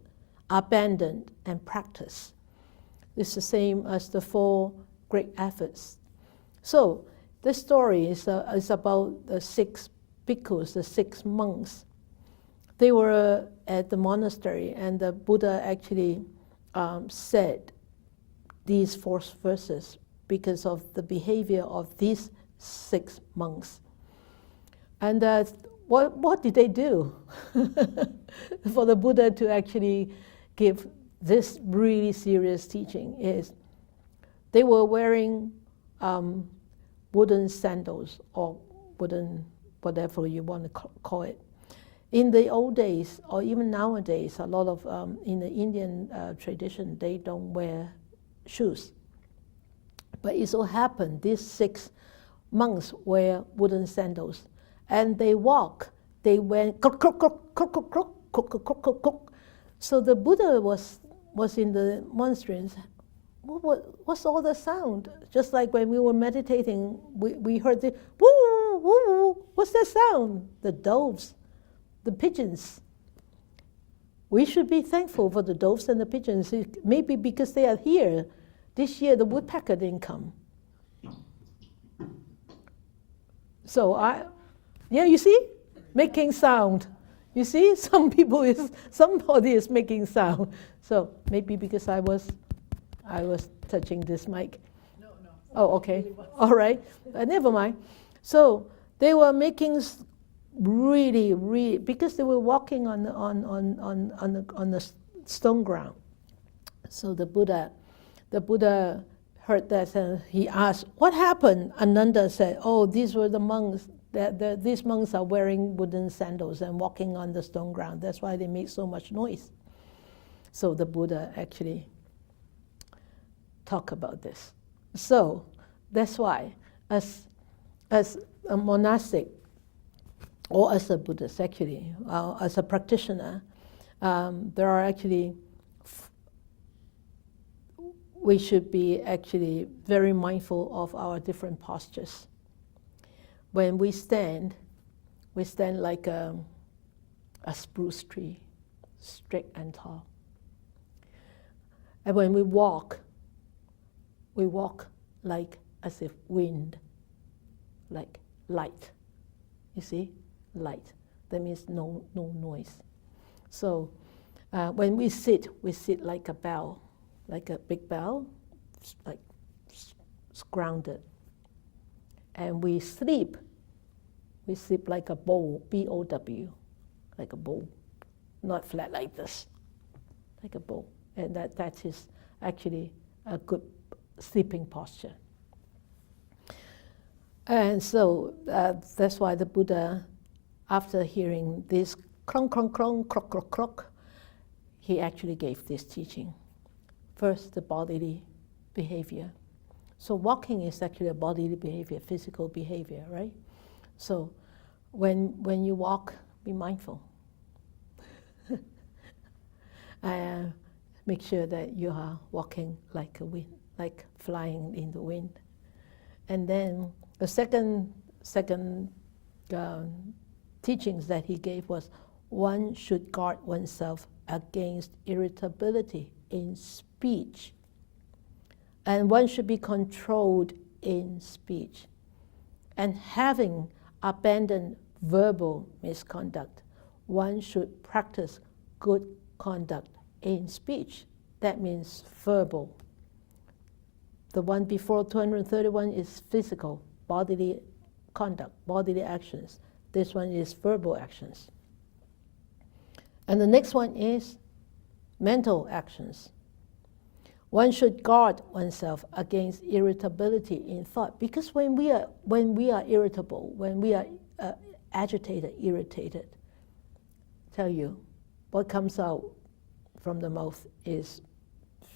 abandoned, and practice. It's the same as the four great efforts. So, this story is about the 6 bhikkhus, the 6 monks. They were at the monastery, and the Buddha actually said these 4 verses because of the behavior of these 6 monks. And what did they do for the Buddha to actually give this really serious teaching? Is they were wearing wooden sandals, or wooden, whatever you want to call it. In the old days, or even nowadays, a lot of, in the Indian tradition, they don't wear shoes. But it so happened, these 6 monks wear wooden sandals. And they walk, they went, kruk, kruk, kruk, kruk, kruk, kruk, kruk, kruk, kruk, kruk, kruk. So the Buddha was in the monastery and said, what's all the sound? Just like when we were meditating, we heard the woo, woo, woo. What's that sound? The doves, the pigeons. We should be thankful for the doves and the pigeons. Maybe because they are here. This year the woodpecker didn't come. So you see? Making sound. You see? Somebody is making sound. So maybe because I was touching this mic. No. Oh, okay. All right. Never mind. So they were making really, because they were walking on the stone ground. So the Buddha heard that and he asked, what happened? Ananda said, oh, these were the monks. These monks are wearing wooden sandals and walking on the stone ground. That's why they make so much noise. So the Buddha actually talked about this. So that's why, as a monastic, or as a Buddhist actually, as a practitioner, there are actually, we should be actually very mindful of our different postures. When we stand like a spruce tree, straight and tall. And when we walk like as if wind, like light. You see? Light. That means no noise. So when we sit like a bell, like a big bell, like grounded. And we sleep like a bowl, B-O-W, like a bowl, not flat like this, like a bowl. And that is actually a good sleeping posture. And so that's why the Buddha, after hearing this clong, clong, clong, crock, crock, crock, he actually gave this teaching. First, the bodily behavior. So walking is actually a bodily behavior, physical behavior, right? So when you walk, be mindful. Make sure that you are walking like a wind, like flying in the wind. And then the second teachings that he gave was, one should guard oneself against irritability in speech, and one should be controlled in speech. And having abandoned verbal misconduct, one should practice good conduct in speech. That means verbal. The one before 231 is physical, bodily conduct, bodily actions. This one is verbal actions. And the next one is mental actions. One should guard oneself against irritability in thought, because when we are irritable, when we are agitated, irritated, tell you, what comes out from the mouth is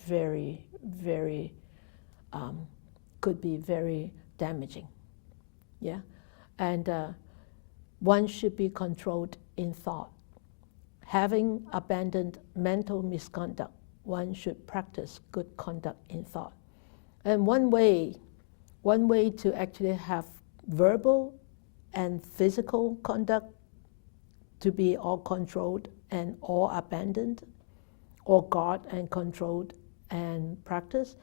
very, very, could be very damaging. Yeah, and one should be controlled in thought. Having abandoned mental misconduct, one should practice good conduct in thought. And one way to actually have verbal and physical conduct to be all controlled and all abandoned, or guard and controlled and practice,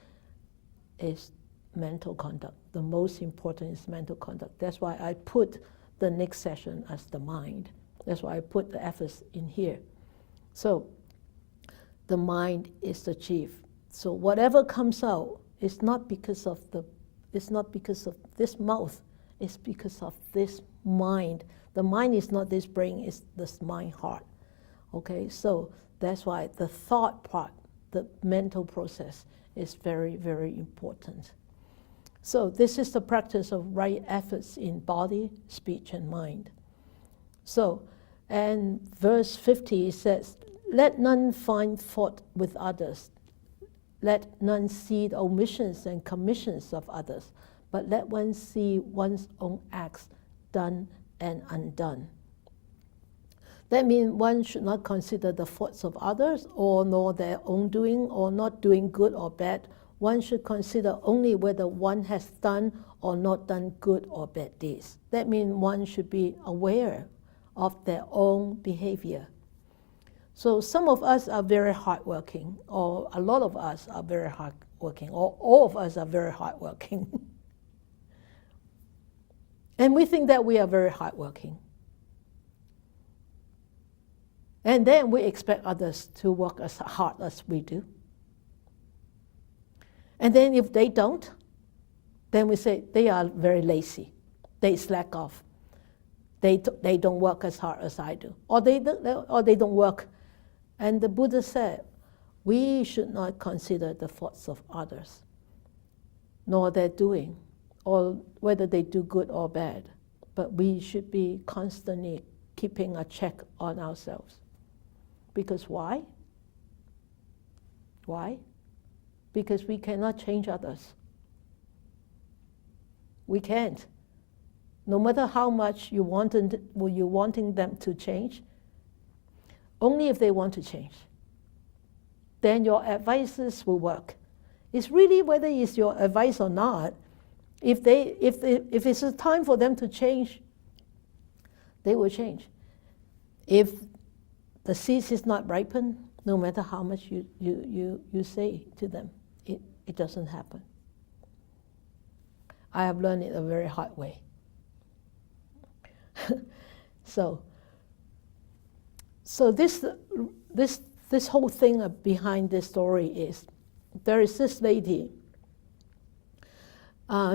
is mental conduct. The most important is mental conduct. That's why I put the next session as the mind. That's why I put the efforts in here. So the mind is the chief. So whatever comes out is not because of this mouth, it's because of this mind. The mind is not this brain, it's this mind heart. Okay, so that's why the thought part, the mental process, is very, very important. So this is the practice of right efforts in body, speech, and mind. So, and verse 50 says, let none find fault with others. Let none see the omissions and commissions of others, but let one see one's own acts done and undone. That means one should not consider the faults of others, or nor their own doing, or not doing good or bad. One should consider only whether one has done or not done good or bad deeds. That means one should be aware of their own behavior. So some of us are very hardworking, or a lot of us are very hardworking, or all of us are very hardworking. And we think that we are very hardworking. And then we expect others to work as hard as we do. And then if they don't, then we say they are very lazy. They slack off. They don't work as hard as I do. Or they don't work. And the Buddha said, we should not consider the faults of others, nor their doing, or whether they do good or bad. But we should be constantly keeping a check on ourselves. Because why? Why? Because we cannot change others. We can't. No matter how much you're wanting them to change, only if they want to change. Then your advices will work. It's really whether it's your advice or not. If it's a time for them to change, they will change. If the seeds is not ripened, no matter how much you say to them, it doesn't happen. I have learned it a very hard way. So this whole thing behind this story is, there is this lady.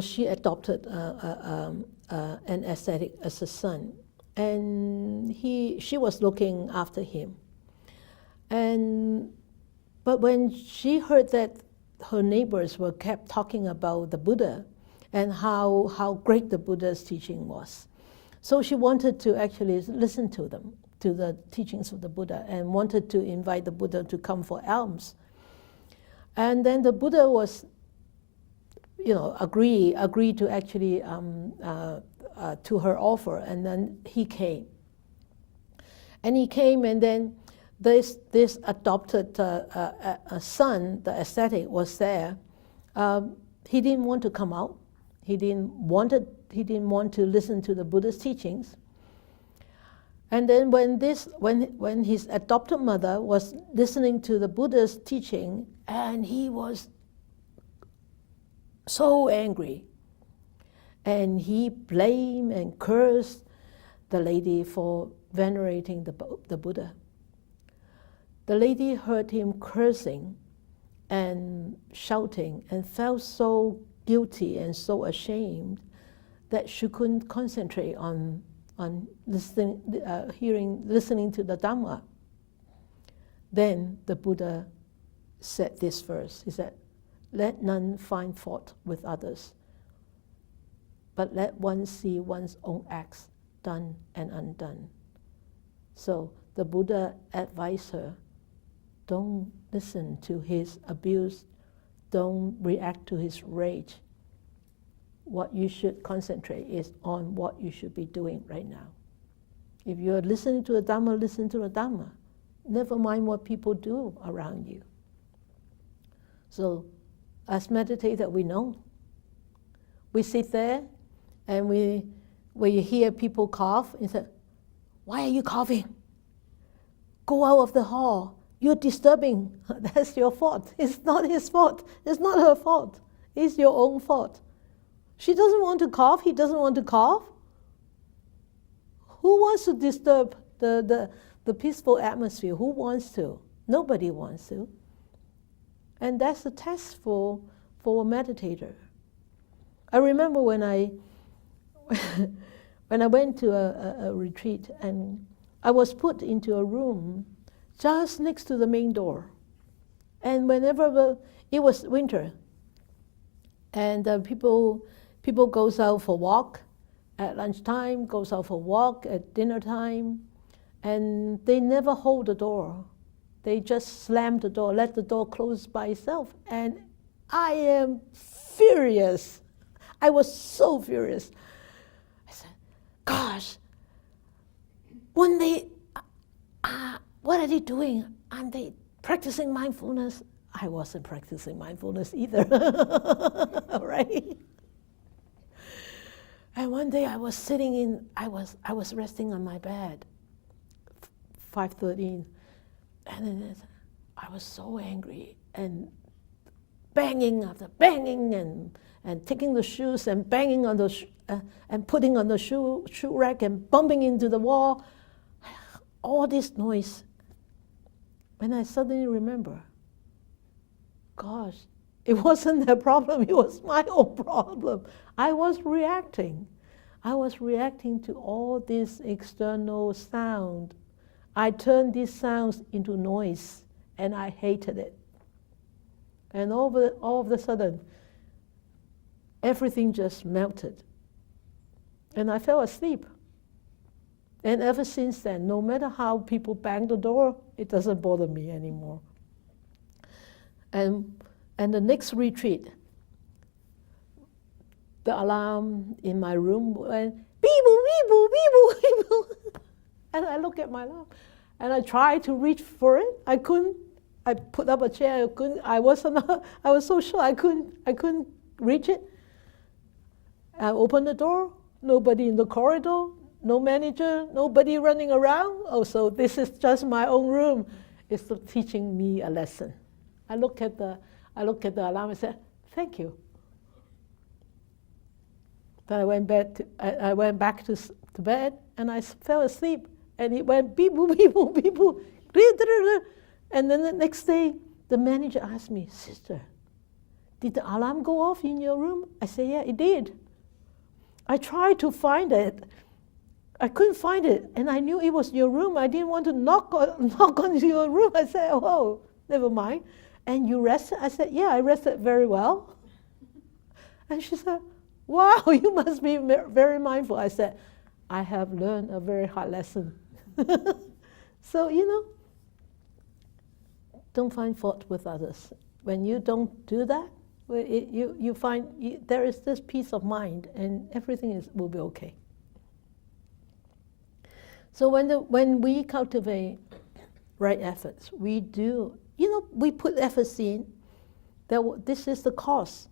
She adopted an ascetic as a son, and she was looking after him. But when she heard that her neighbors kept talking about the Buddha and how great the Buddha's teaching was, so she wanted to actually listen to them, to the teachings of the Buddha, and wanted to invite the Buddha to come for alms. And then the Buddha was, agreed to actually to her offer, and then he came. And then this adopted son, the ascetic, was there, He didn't want to come out. He didn't want to listen to the Buddha's teachings. And then when his adopted mother was listening to the Buddha's teaching, and he was so angry, and he blamed and cursed the lady for venerating the Buddha. The lady heard him cursing and shouting and felt so guilty and so ashamed that she couldn't concentrate on listening to the Dhamma. Then the Buddha said this verse. He said, "Let none find fault with others, but let one see one's own acts done and undone." So the Buddha advised her, don't listen to his abuse, don't react to his rage. What you should concentrate is on what you should be doing right now. If you're listening to the Dhamma, listen to the Dhamma. Never mind what people do around you. So as meditators, we know. We sit there and we hear people cough and say, "Why are you coughing? Go out of the hall. You're disturbing." That's your fault. It's not his fault. It's not her fault. It's your own fault. She doesn't want to cough. He doesn't want to cough. Who wants to disturb the peaceful atmosphere? Who wants to? Nobody wants to. And that's a test for a meditator. I remember when I went to a retreat, and I was put into a room just next to the main door. And whenever it was winter, and people goes out for walk at lunchtime, goes out for walk at dinner time, and they never hold the door. They just slam the door, let the door close by itself. And I am furious. I was so furious. I said, "Gosh, when they, what are they doing? Aren't they practicing mindfulness?" I wasn't practicing mindfulness either, right? And one day I was sitting I was resting on my bed, 5:13, and then I was so angry and banging after banging and taking the shoes and banging on the and putting on the shoe rack and bumping into the wall, all this noise. And I suddenly remember, gosh, it wasn't their problem, it was my own problem. I was reacting. I was reacting to all this external sound. I turned these sounds into noise, and I hated it. And all of a sudden, everything just melted. And I fell asleep. And ever since then, no matter how people bang the door, it doesn't bother me anymore. And the next retreat, the alarm in my room went beep-boo, beep-boo, beep-boo, beep-boo. And I look at my alarm, and I tried to reach for it. I couldn't. I put up a chair. I couldn't. I was so sure I couldn't reach it. I opened the door. Nobody in the corridor. No manager. Nobody running around. Oh, so this is just my own room. It's teaching me a lesson. I look at the alarm and said, "Thank you." Then I went back to bed, and I fell asleep. And it went beep-boo, beep-boo, beep-boo. And then the next day, the manager asked me, "Sister, did the alarm go off in your room?" I said, "Yeah, it did." I tried to find it. I couldn't find it, and I knew it was your room. I didn't want to knock on your room. I said, "Oh, never mind." "And you rested?" I said, "Yeah, I rested very well." And she said, "Wow, you must be very mindful." I said, "I have learned a very hard lesson." So, don't find fault with others. When you don't do that, you find there is this peace of mind, and everything will be okay. So when we cultivate right efforts, we do, we put efforts in, This is the cause,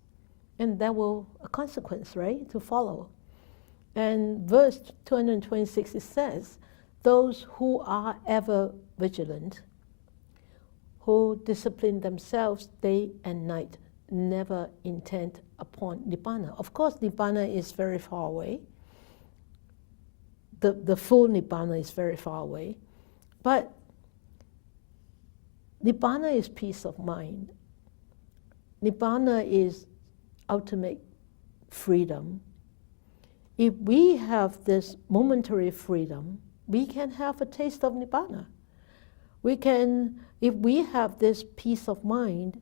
and there will a consequence, right, to follow. And verse 226, it says, those who are ever vigilant, who discipline themselves day and night, never intent upon Nibbana. Of course, Nibbana is very far away. The full Nibbana is very far away. But Nibbana is peace of mind. Nibbana is ultimate freedom. If we have this momentary freedom, we can have a taste of Nibbana. We can, if we have this peace of mind,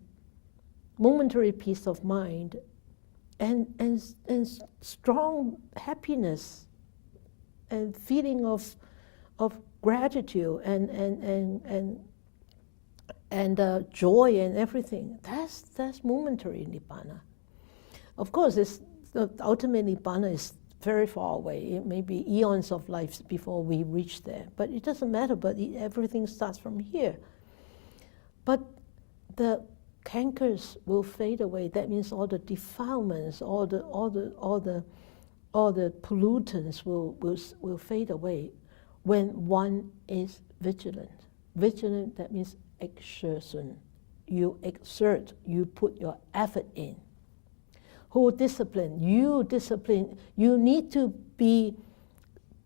momentary peace of mind, and strong happiness, and feeling of gratitude and joy and everything, that's momentary Nibbana. Of course, the ultimate Nibbana is very far away. It may be eons of lives before we reach there, but it doesn't matter. But everything starts from here. But the cankers will fade away. That means all the defilements, all the pollutants will fade away when one is vigilant. Vigilant, that means exertion. You exert, you put your effort in. Who discipline? You discipline. You need to be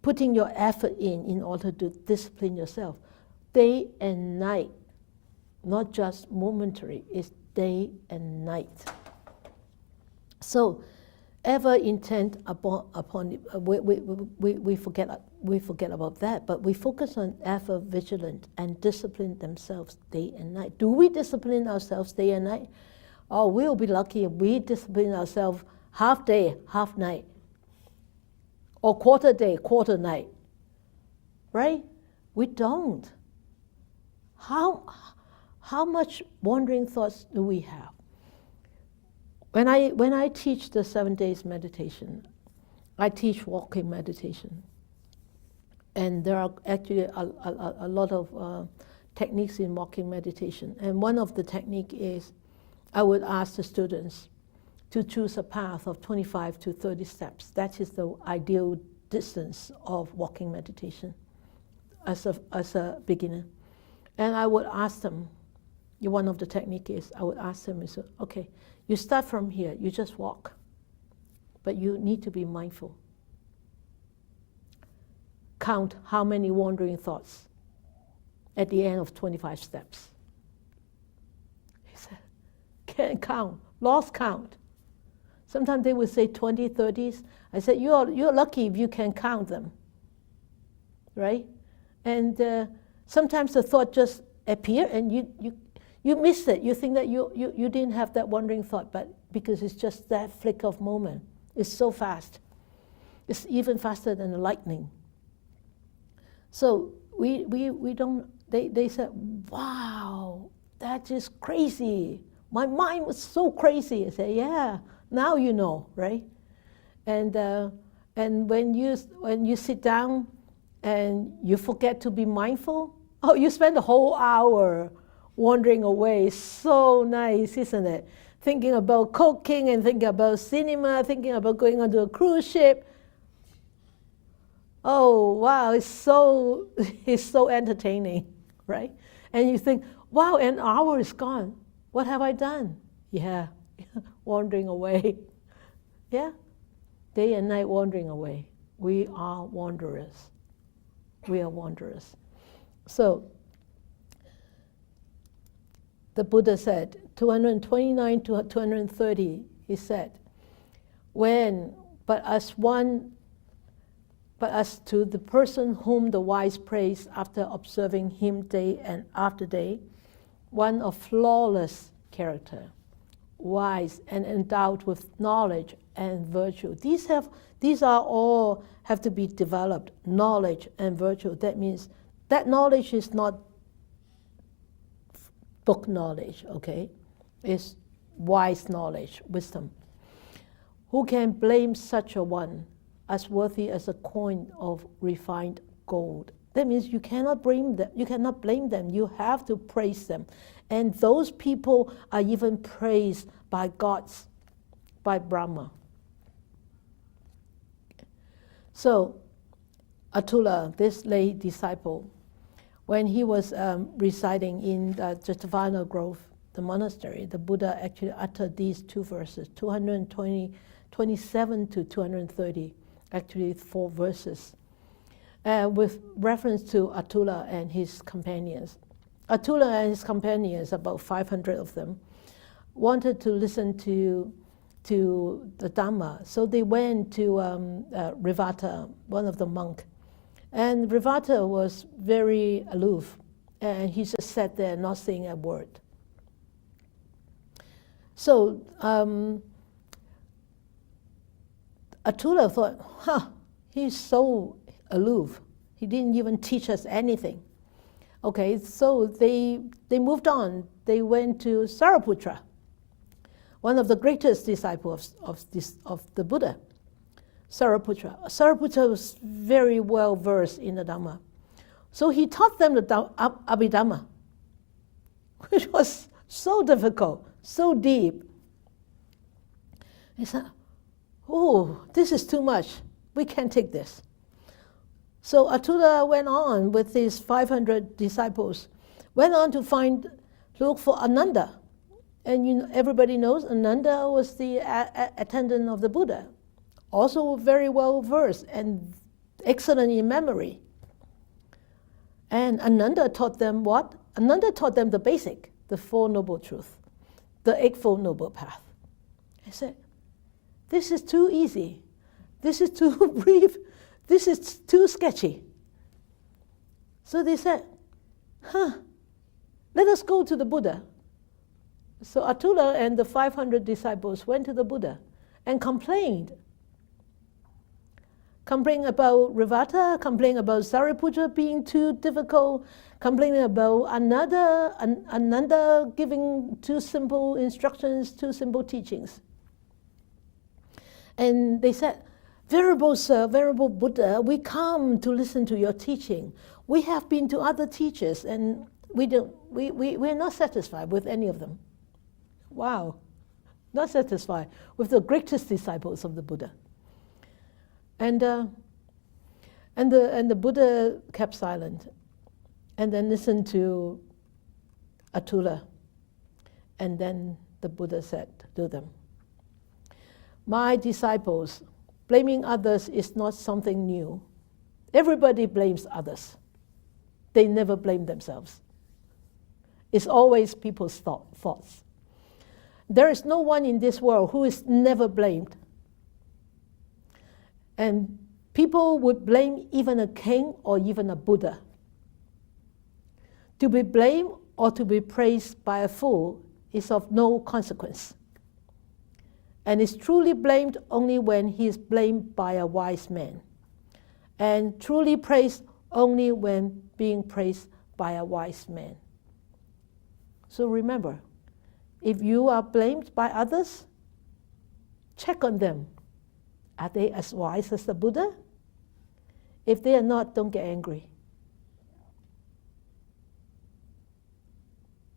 putting your effort in order to discipline yourself. Day and night, not just momentary, it's day and night. So, ever intent upon we forget about that, but we focus on ever vigilant and discipline themselves day and night. Do we discipline ourselves day and night? Oh, we'll be lucky if we discipline ourselves half day, half night, or quarter day, quarter night, right? We don't. How much wandering thoughts do we have? When I teach the 7 days meditation, I teach walking meditation, and there are actually a lot of techniques in walking meditation. And one of the technique is I would ask the students to choose a path of 25 to 30 steps. That is the ideal distance of walking meditation as a beginner. And I would ask them, one of the technique is, I would ask them, okay, you start from here, you just walk, but you need to be mindful. Count how many wandering thoughts at the end of 25 steps. He said, can't count, lost count. Sometimes they would say 20, 30s. I said, you're lucky if you can count them, right? And sometimes the thought just appear and you missed it. You think that you didn't have that wandering thought, but because it's just that flick of moment. It's so fast. It's even faster than the lightning. So we don't, they said, wow, that is crazy. My mind was so crazy. I said, yeah, now you know, right? And when you sit down and you forget to be mindful, oh, you spend the whole hour wandering away. So nice, isn't it? Thinking about cooking and thinking about cinema, thinking about going onto a cruise ship. Oh, wow, it's so entertaining, right? And you think, wow, an hour is gone. What have I done? Yeah, wandering away. Yeah, day and night wandering away. We are wanderers. We are wanderers. So, the Buddha said, 229 to 230, he said, but as to the person whom the wise praise after observing him day and after day, one of flawless character, wise and endowed with knowledge and virtue. These are all have to be developed, knowledge and virtue. That means that knowledge is not book knowledge, okay? It's wise knowledge, wisdom. Who can blame such a one as worthy as a coin of refined gold That means you cannot blame them. You cannot blame them. You have to praise them. And those people are even praised by gods, by Brahma. So, Atula, this lay disciple, when he was residing in the Jetavana Grove, the monastery, the Buddha actually uttered these two verses, 227 to 230, actually 4 verses, with reference to Atula and his companions. Atula and his companions, about 500 of them, wanted to listen to the Dhamma. So they went to Rivata, one of the monks. And Rivata was very aloof, and he just sat there not saying a word. So Atula thought, he's so aloof. He didn't even teach us anything. Okay, so they moved on. They went to Sariputra, one of the greatest disciples of the Buddha, Sariputra. Sariputra was very well versed in the Dhamma. So he taught them the Abhidhamma, which was so difficult, so deep. He said, oh, this is too much. We can't take this. So Atula went on with his 500 disciples, went on to look for Ananda. And everybody knows Ananda was the attendant of the Buddha, also very well versed and excellent in memory. And Ananda taught them what? Ananda taught them the basic, the Four Noble Truths, the Eightfold Noble Path. I said, this is too easy. This is too brief. This is too sketchy. So they said, let us go to the Buddha. So Atula and the 500 disciples went to the Buddha and complained. Complained about Rivata, complained about Sariputra being too difficult, complaining about Ananda giving too simple instructions, too simple teachings. And they said, Venerable Sir, Venerable Buddha, we come to listen to your teaching. We have been to other teachers and we're not satisfied with any of them. Wow, not satisfied with the greatest disciples of the Buddha. And the Buddha kept silent and then listened to Atula. And then the Buddha said to them, my disciples, blaming others is not something new. Everybody blames others. They never blame themselves. It's always people's thoughts. There is no one in this world who is never blamed. And people would blame even a king or even a Buddha. To be blamed or to be praised by a fool is of no consequence. And is truly blamed only when he is blamed by a wise man. And truly praised only when being praised by a wise man. So remember, if you are blamed by others, check on them. Are they as wise as the Buddha? If they are not, don't get angry.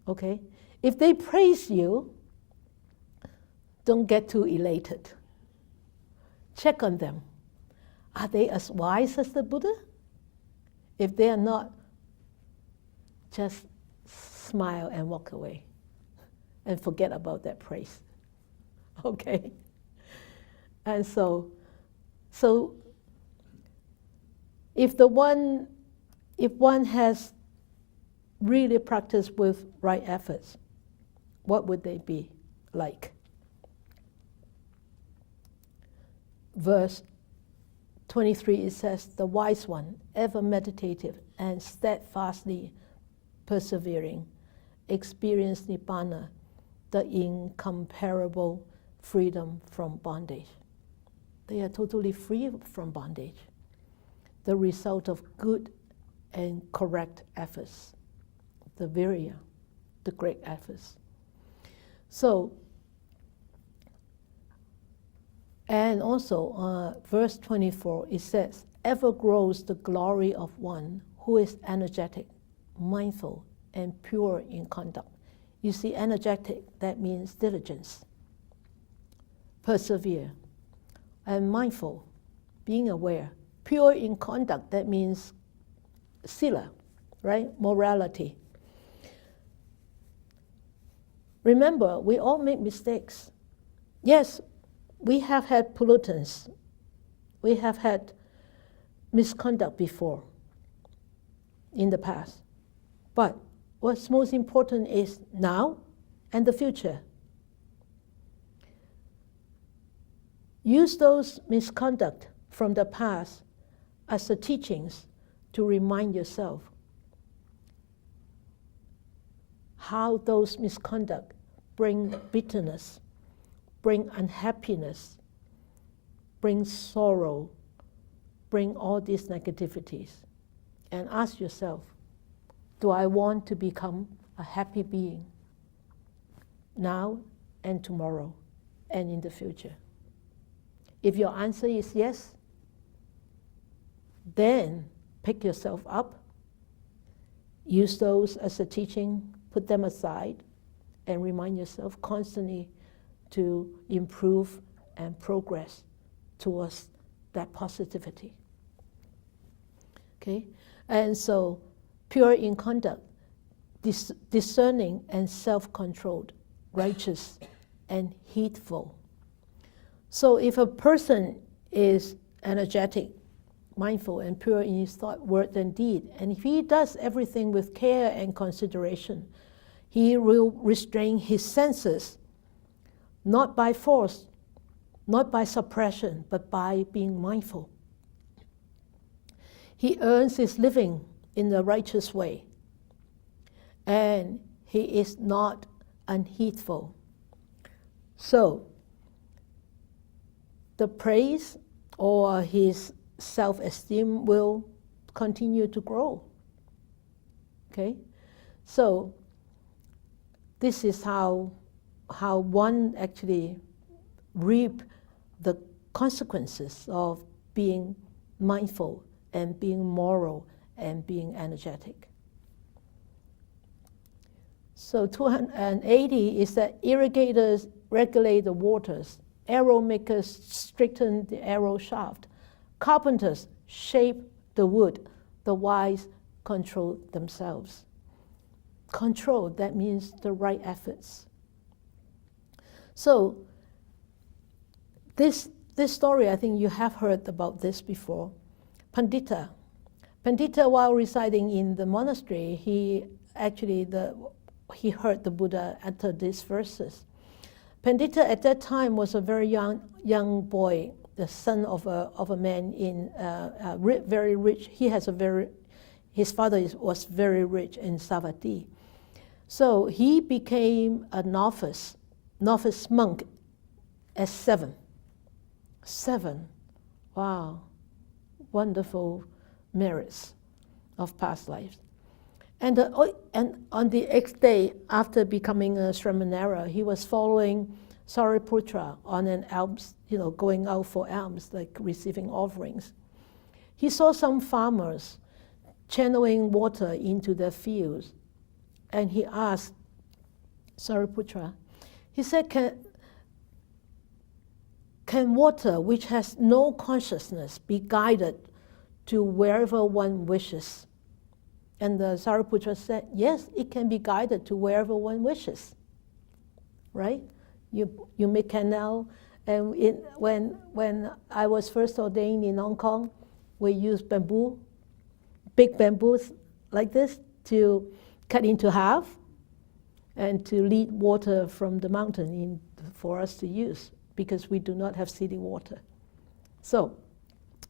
Okay? If they praise you, don't get too elated. Check on them. Are they as wise as the Buddha? If they are not, just smile and walk away and forget about that praise. Okay? And so if one has really practiced with right efforts, what would they be like? Verse 23, it says, the wise one, ever meditative and steadfastly persevering, experience Nibbana, the incomparable freedom from bondage. They are totally free from bondage, the result of good and correct efforts, the virya, the great efforts. So, and also verse 24, it says, ever grows the glory of one who is energetic, mindful, and pure in conduct. You see, energetic, that means diligence, persevere, and mindful, being aware. Pure in conduct, that means sila, right? Morality. Remember, we all make mistakes. Yes, we have had pollutants. We have had misconduct before in the past. But what's most important is now and the future. Use those misconduct from the past as the teachings to remind yourself how those misconduct bring bitterness, bring unhappiness, bring sorrow, bring all these negativities. And ask yourself, do I want to become a happy being now and tomorrow and in the future? If your answer is yes, then pick yourself up, use those as a teaching, put them aside, and remind yourself constantly to improve and progress towards that positivity. Okay? And so, pure in conduct, discerning and self-controlled, righteous and heedful. So if a person is energetic, mindful, and pure in his thought, word, and deed, and if he does everything with care and consideration, he will restrain his senses, not by force, not by suppression, but by being mindful. He earns his living in the righteous way, and he is not unheedful. So, the praise or his self-esteem will continue to grow. Okay? So, this is how one actually reap the consequences of being mindful and being moral and being energetic. So 280 is that irrigators regulate the waters, arrow makers straighten the arrow shaft, carpenters shape the wood, the wise control themselves. Control, that means the right efforts. So this story, I think you have heard about this before. Pandita, while residing in the monastery, he heard the Buddha utter these verses. Pandita at that time was a very young boy, the son of a man in very rich. His father was very rich in Savatthi. So he became a novice monk at 7. 7, wow, wonderful merits of past lives. And on the 8th day after becoming a Sramanera, he was following Sariputra on an alms, going out for alms, like receiving offerings. He saw some farmers channeling water into their fields, and he asked Sariputra, he said, can water which has no consciousness be guided to wherever one wishes? And the Sariputra said, yes, it can be guided to wherever one wishes, right? You make canal, and when I was first ordained in Hong Kong, we used bamboo, big bamboos like this, to cut into half and to lead water from the mountain for us to use, because we do not have city water. So,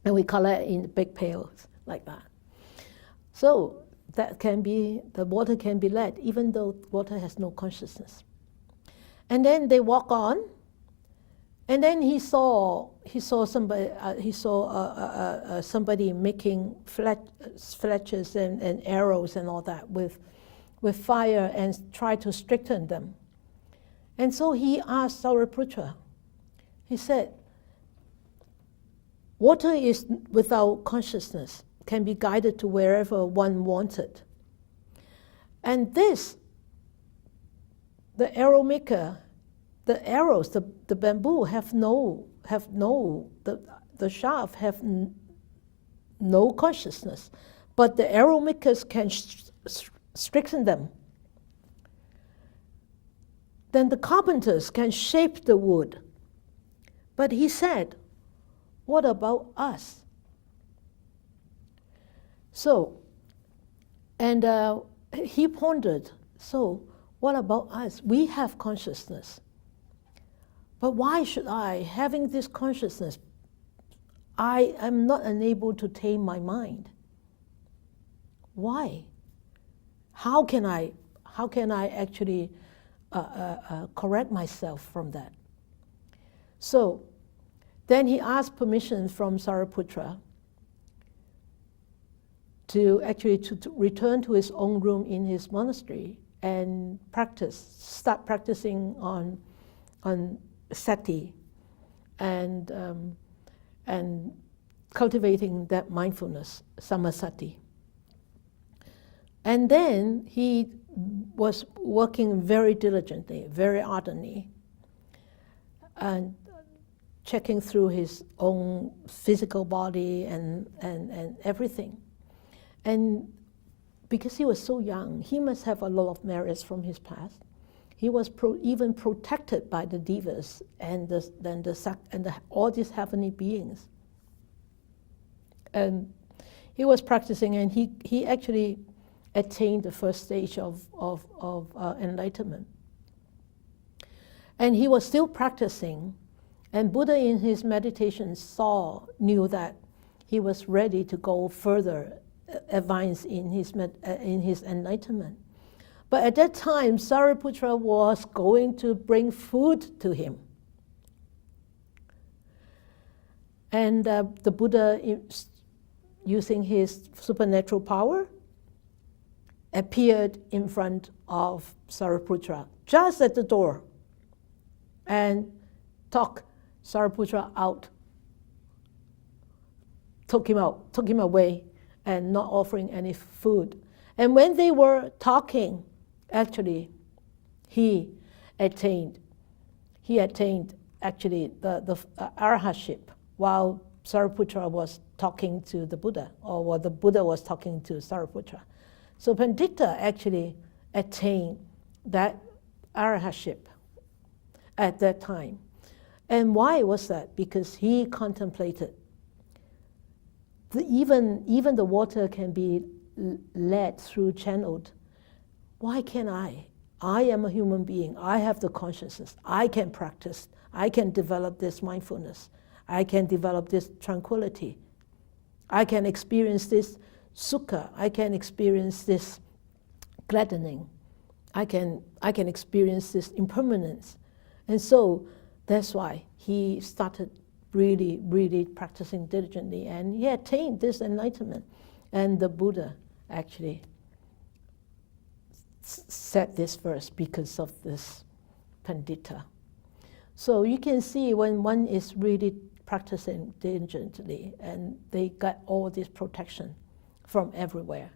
and we collect in big pails like that. So the water can be led, even though water has no consciousness. And then they walk on, and then he saw somebody making fletches and arrows and all that with fire and try to straighten them. And so he asked Sariputra, he said, water is without consciousness. can be guided to wherever one wanted. And this, the arrow maker, the arrows, the bamboo the shaft have no consciousness, but the arrow makers can strengthen them. Then the carpenters can shape the wood. But he said, what about us? So, and he pondered, so what about us? We have consciousness. But why should I, having this consciousness, I am not unable to tame my mind? Why? How can I actually correct myself from that? So then he asked permission from Sariputra to actually to return to his own room in his monastery and start practicing on sati and cultivating that mindfulness, samasati. And then he was working very diligently, very ardently, and checking through his own physical body and everything. And because he was so young, he must have a lot of merits from his past. He was even protected by the devas and all these heavenly beings. And he was practicing, and he actually attained the first stage of enlightenment. And he was still practicing, and Buddha in his meditation knew that he was ready to go further, advance in his enlightenment. But at that time, Sariputra was going to bring food to him. And the Buddha, using his supernatural power, appeared in front of Sariputra, just at the door, and took Sariputra out, took him away, and not offering any food. And when they were talking, actually, he attained actually the arhatship while Sariputra was talking to the Buddha, or while the Buddha was talking to Sariputra. So Pandita actually attained that arhatship at that time. And why was that? Because he contemplated. Even the water can be led through channeled. Why can't I? I am a human being. I have the consciousness. I can practice. I can develop this mindfulness. I can develop this tranquility. I can experience this sukha. I can experience this gladdening. I can experience this impermanence. And so that's why he started really, really practicing diligently, and he attained this enlightenment. And the Buddha actually said this verse because of this Pandita. So you can see when one is really practicing diligently, and they got all this protection from everywhere.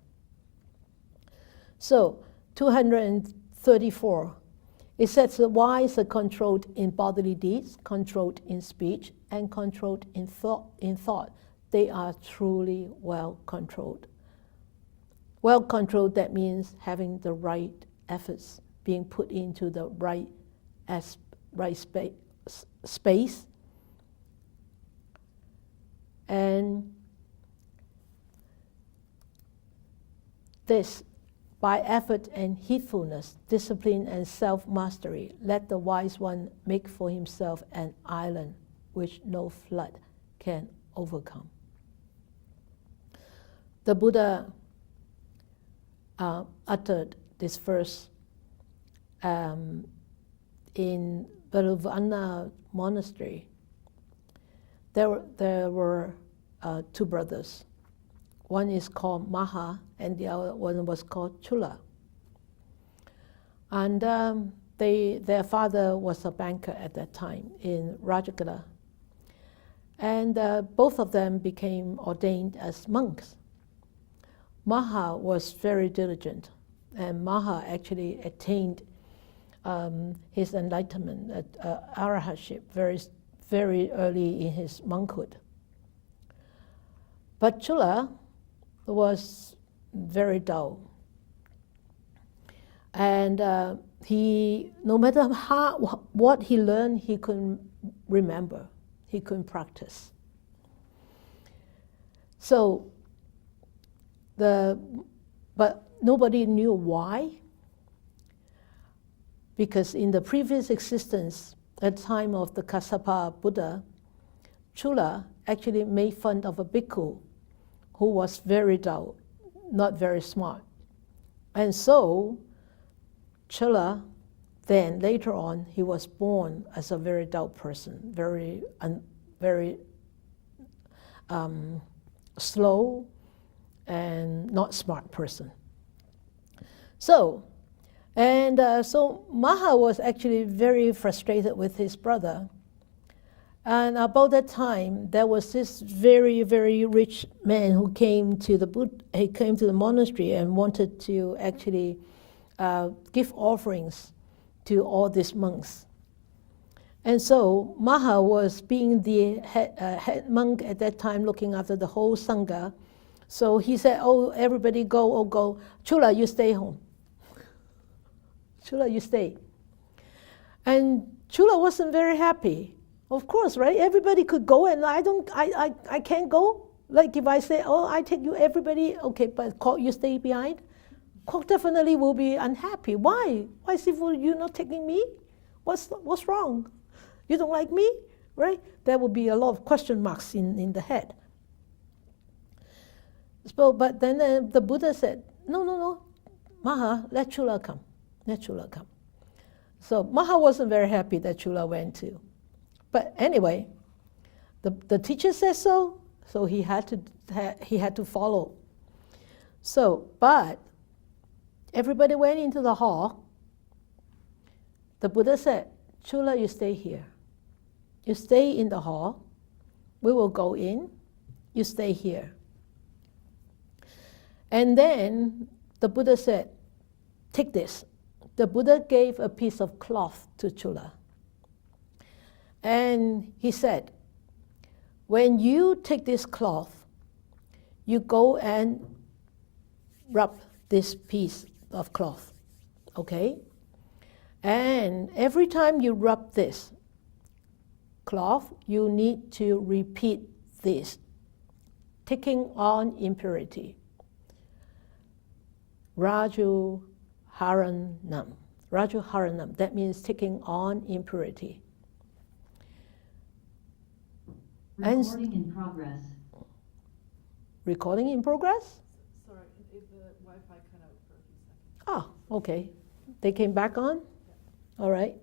So 234, it says the wise are controlled in bodily deeds, controlled in speech, and controlled in thought. They are truly well controlled. Well controlled, that means having the right efforts, being put into the right space. And this, by effort and heedfulness, discipline and self-mastery, let the wise one make for himself an island which no flood can overcome. The Buddha uttered this verse in Veluvana monastery. There were two brothers. One is called Maha, and the other one was called Chula. And their father was a banker at that time in Rajagala. And both of them became ordained as monks. Maha was very diligent, and Maha actually attained his enlightenment, arahantship, very early in his monkhood. But Chula was very dull. And he, no matter what he learned, he couldn't remember. He couldn't practice. So, but nobody knew why. Because in the previous existence, at the time of the Kassapa Buddha, Chula actually made fun of a bhikkhu who was very dull, not very smart. And so, Chula, then later on, he was born as a very dull person, very slow and not smart person. So Maha was actually very frustrated with his brother. And about that time, there was this very, very rich man who came to the monastery and wanted to actually give offerings to all these monks. And so Maha was being the head monk at that time, looking after the whole Sangha. So he said, oh, everybody go, go. Chula, you stay home. Chula, you stay. And Chula wasn't very happy. Of course, right? Everybody could go, and I can't go. Like if I say, oh, I take you, everybody, okay, but you stay behind. Kok definitely will be unhappy. Why? Why, Sifu, you're not taking me? What's wrong? You don't like me, right? There will be a lot of question marks in the head. So, but then the Buddha said, no, Maha, let Chula come. Let Chula come. So Maha wasn't very happy that Chula went too. But anyway, the teacher says so he had to follow. So, but everybody went into the hall. The Buddha said, Chula, you stay here. You stay in the hall. We will go in. You stay here. And then the Buddha said, take this. The Buddha gave a piece of cloth to Chula. And he said, when you take this cloth, you go and rub this piece of cloth, okay? And every time you rub this cloth, you need to repeat this, taking on impurity. Raju Haranam. Raju Haranam, that means taking on impurity. Recording in progress. Recording in progress? Sorry, the Wi-Fi cut out for a few seconds. Ah, okay. They came back on? Yeah. All right.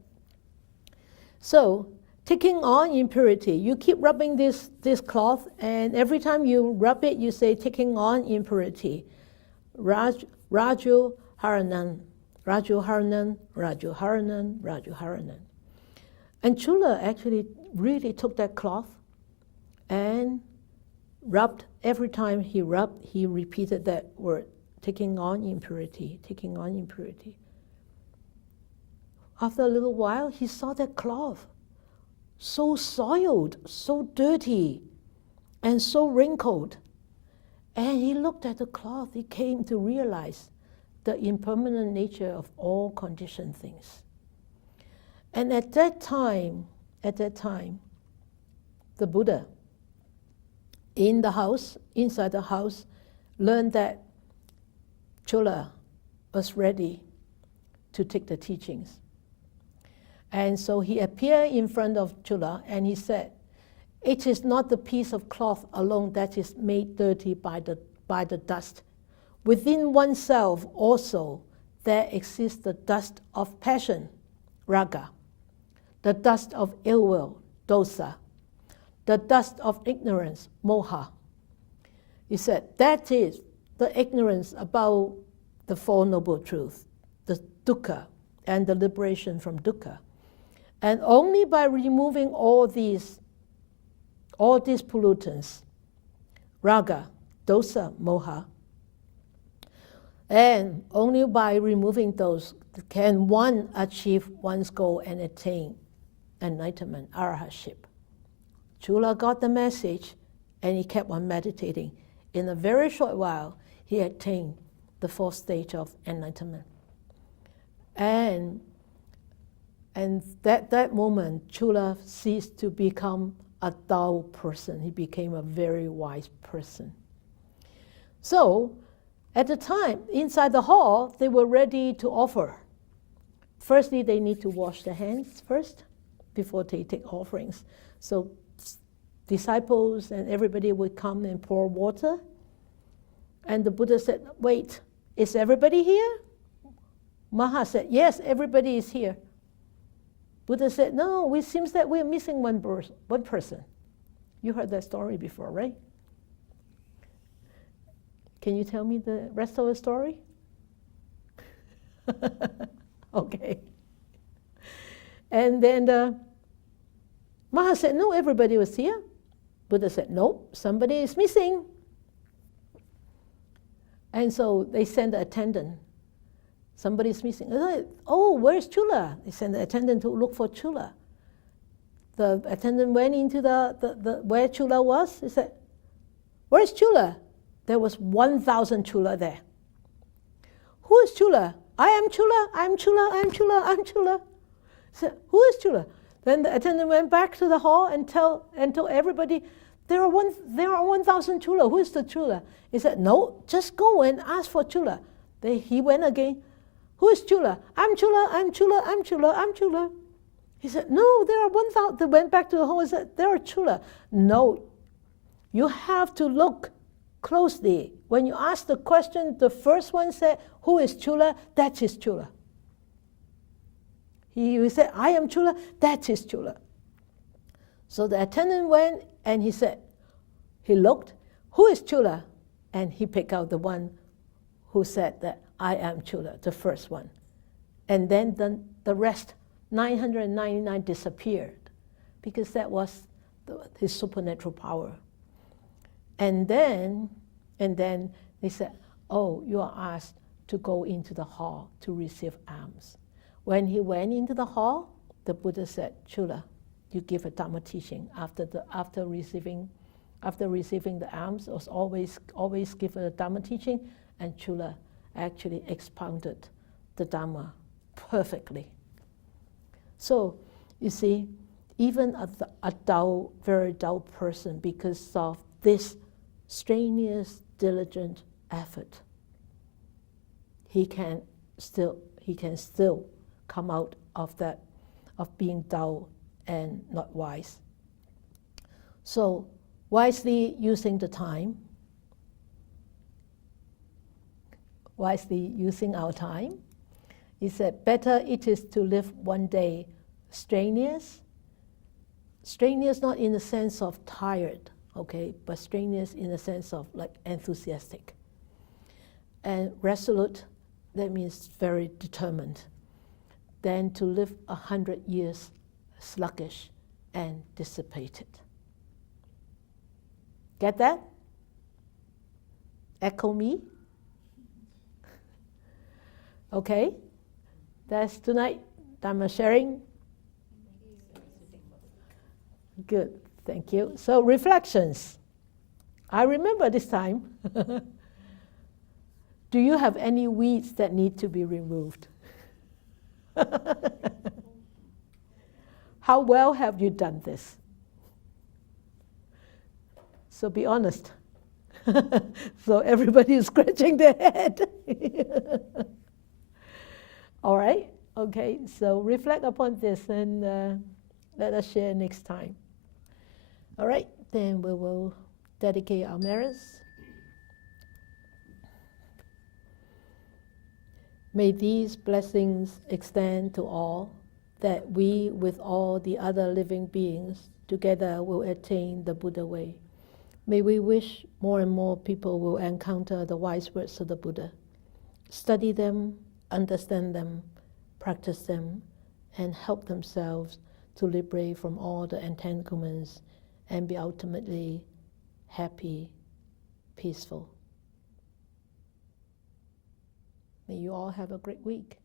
So, taking on impurity. You keep rubbing this cloth, and every time you rub it, you say, taking on impurity. Raju Haranan, Raju Haranan, Raju Haranan, Raju Haranan. And Chula actually really took that cloth and rubbed. Every time he rubbed, he repeated that word, taking on impurity, taking on impurity. After a little while, he saw that cloth so soiled, so dirty, and so wrinkled. And he looked at the cloth. He came to realize the impermanent nature of all conditioned things. And at that time, the Buddha, inside the house, learned that Chula was ready to take the teachings. And so he appeared in front of Chula and he said, it is not the piece of cloth alone that is made dirty by the dust. Within oneself also there exists the dust of passion, raga, the dust of ill will, dosa, the dust of ignorance, moha. He said, that is the ignorance about the Four Noble Truths, the dukkha, and the liberation from dukkha. And only by removing all these pollutants, raga, dosa, moha, And only by removing those can one achieve one's goal and attain enlightenment, arahantship. Chula got the message, and he kept on meditating. In a very short while, he attained the fourth stage of enlightenment. And that moment, Chula ceased to become a dull person. He became a very wise person. So, at the time, inside the hall, they were ready to offer. Firstly, they need to wash their hands first before they take offerings. So, disciples and everybody would come and pour water. And the Buddha said, wait, is everybody here? Maha said, yes, everybody is here. Buddha said, no, it seems that we're missing one person. You heard that story before, right? Can you tell me the rest of the story? Okay. And then Maha said, no, everybody was here. Buddha said, no, somebody is missing. And so they sent the attendant. Somebody's missing. Oh, where's Chula? They sent the attendant to look for Chula. The attendant went into the where Chula was. He said, where's Chula? There was 1,000 Chula there. Who is Chula? I am Chula, I'm Chula, I'm Chula, I'm Chula. He said, who is Chula? Then the attendant went back to the hall and told everybody, there are 1,000 Chula. Who is the Chula? He said, no, just go and ask for Chula. He went again. Who is Chula? I'm Chula, I'm Chula, I'm Chula, I'm Chula. He said, no, there are 1,000. They went back to the hall and said, there are Chula. No, you have to look closely. When you ask the question, the first one said, who is Chula? That is Chula. He said, I am Chula, that is Chula. So the attendant went and he said, he looked, who is Chula? And he picked out the one who said that I am Chula, the first one. And then the rest, 999, disappeared because that was his supernatural power. And then they said, oh, you are asked to go into the hall to receive alms. When he went into the hall, the Buddha said, Chula, you give a Dhamma teaching after receiving the alms. Was always give a Dhamma teaching, and Chula actually expounded the Dhamma perfectly. So you see, even a dull, very dull person, because of this strenuous, diligent effort, he can still come out of that, of being dull and not wise. So wisely using the time, wisely using our time, he said, better it is to live one day strenuous not in the sense of tired, okay, but strenuous in the sense of like enthusiastic. And resolute, that means very determined, than to live 100 years sluggish and dissipated. Get that? Echo me? Okay, that's tonight, Dharma sharing. Good, thank you. So reflections. I remember this time. Do you have any weeds that need to be removed? How well have you done this? So be honest. So everybody is scratching their head. All right, okay, so reflect upon this and let us share next time. All right, then we will dedicate our merits. May these blessings extend to all, that we, with all the other living beings, together will attain the Buddha way. May we wish more and more people will encounter the wise words of the Buddha, study them, understand them, practice them, and help themselves to liberate from all the entanglements and be ultimately happy, peaceful. May you all have a great week.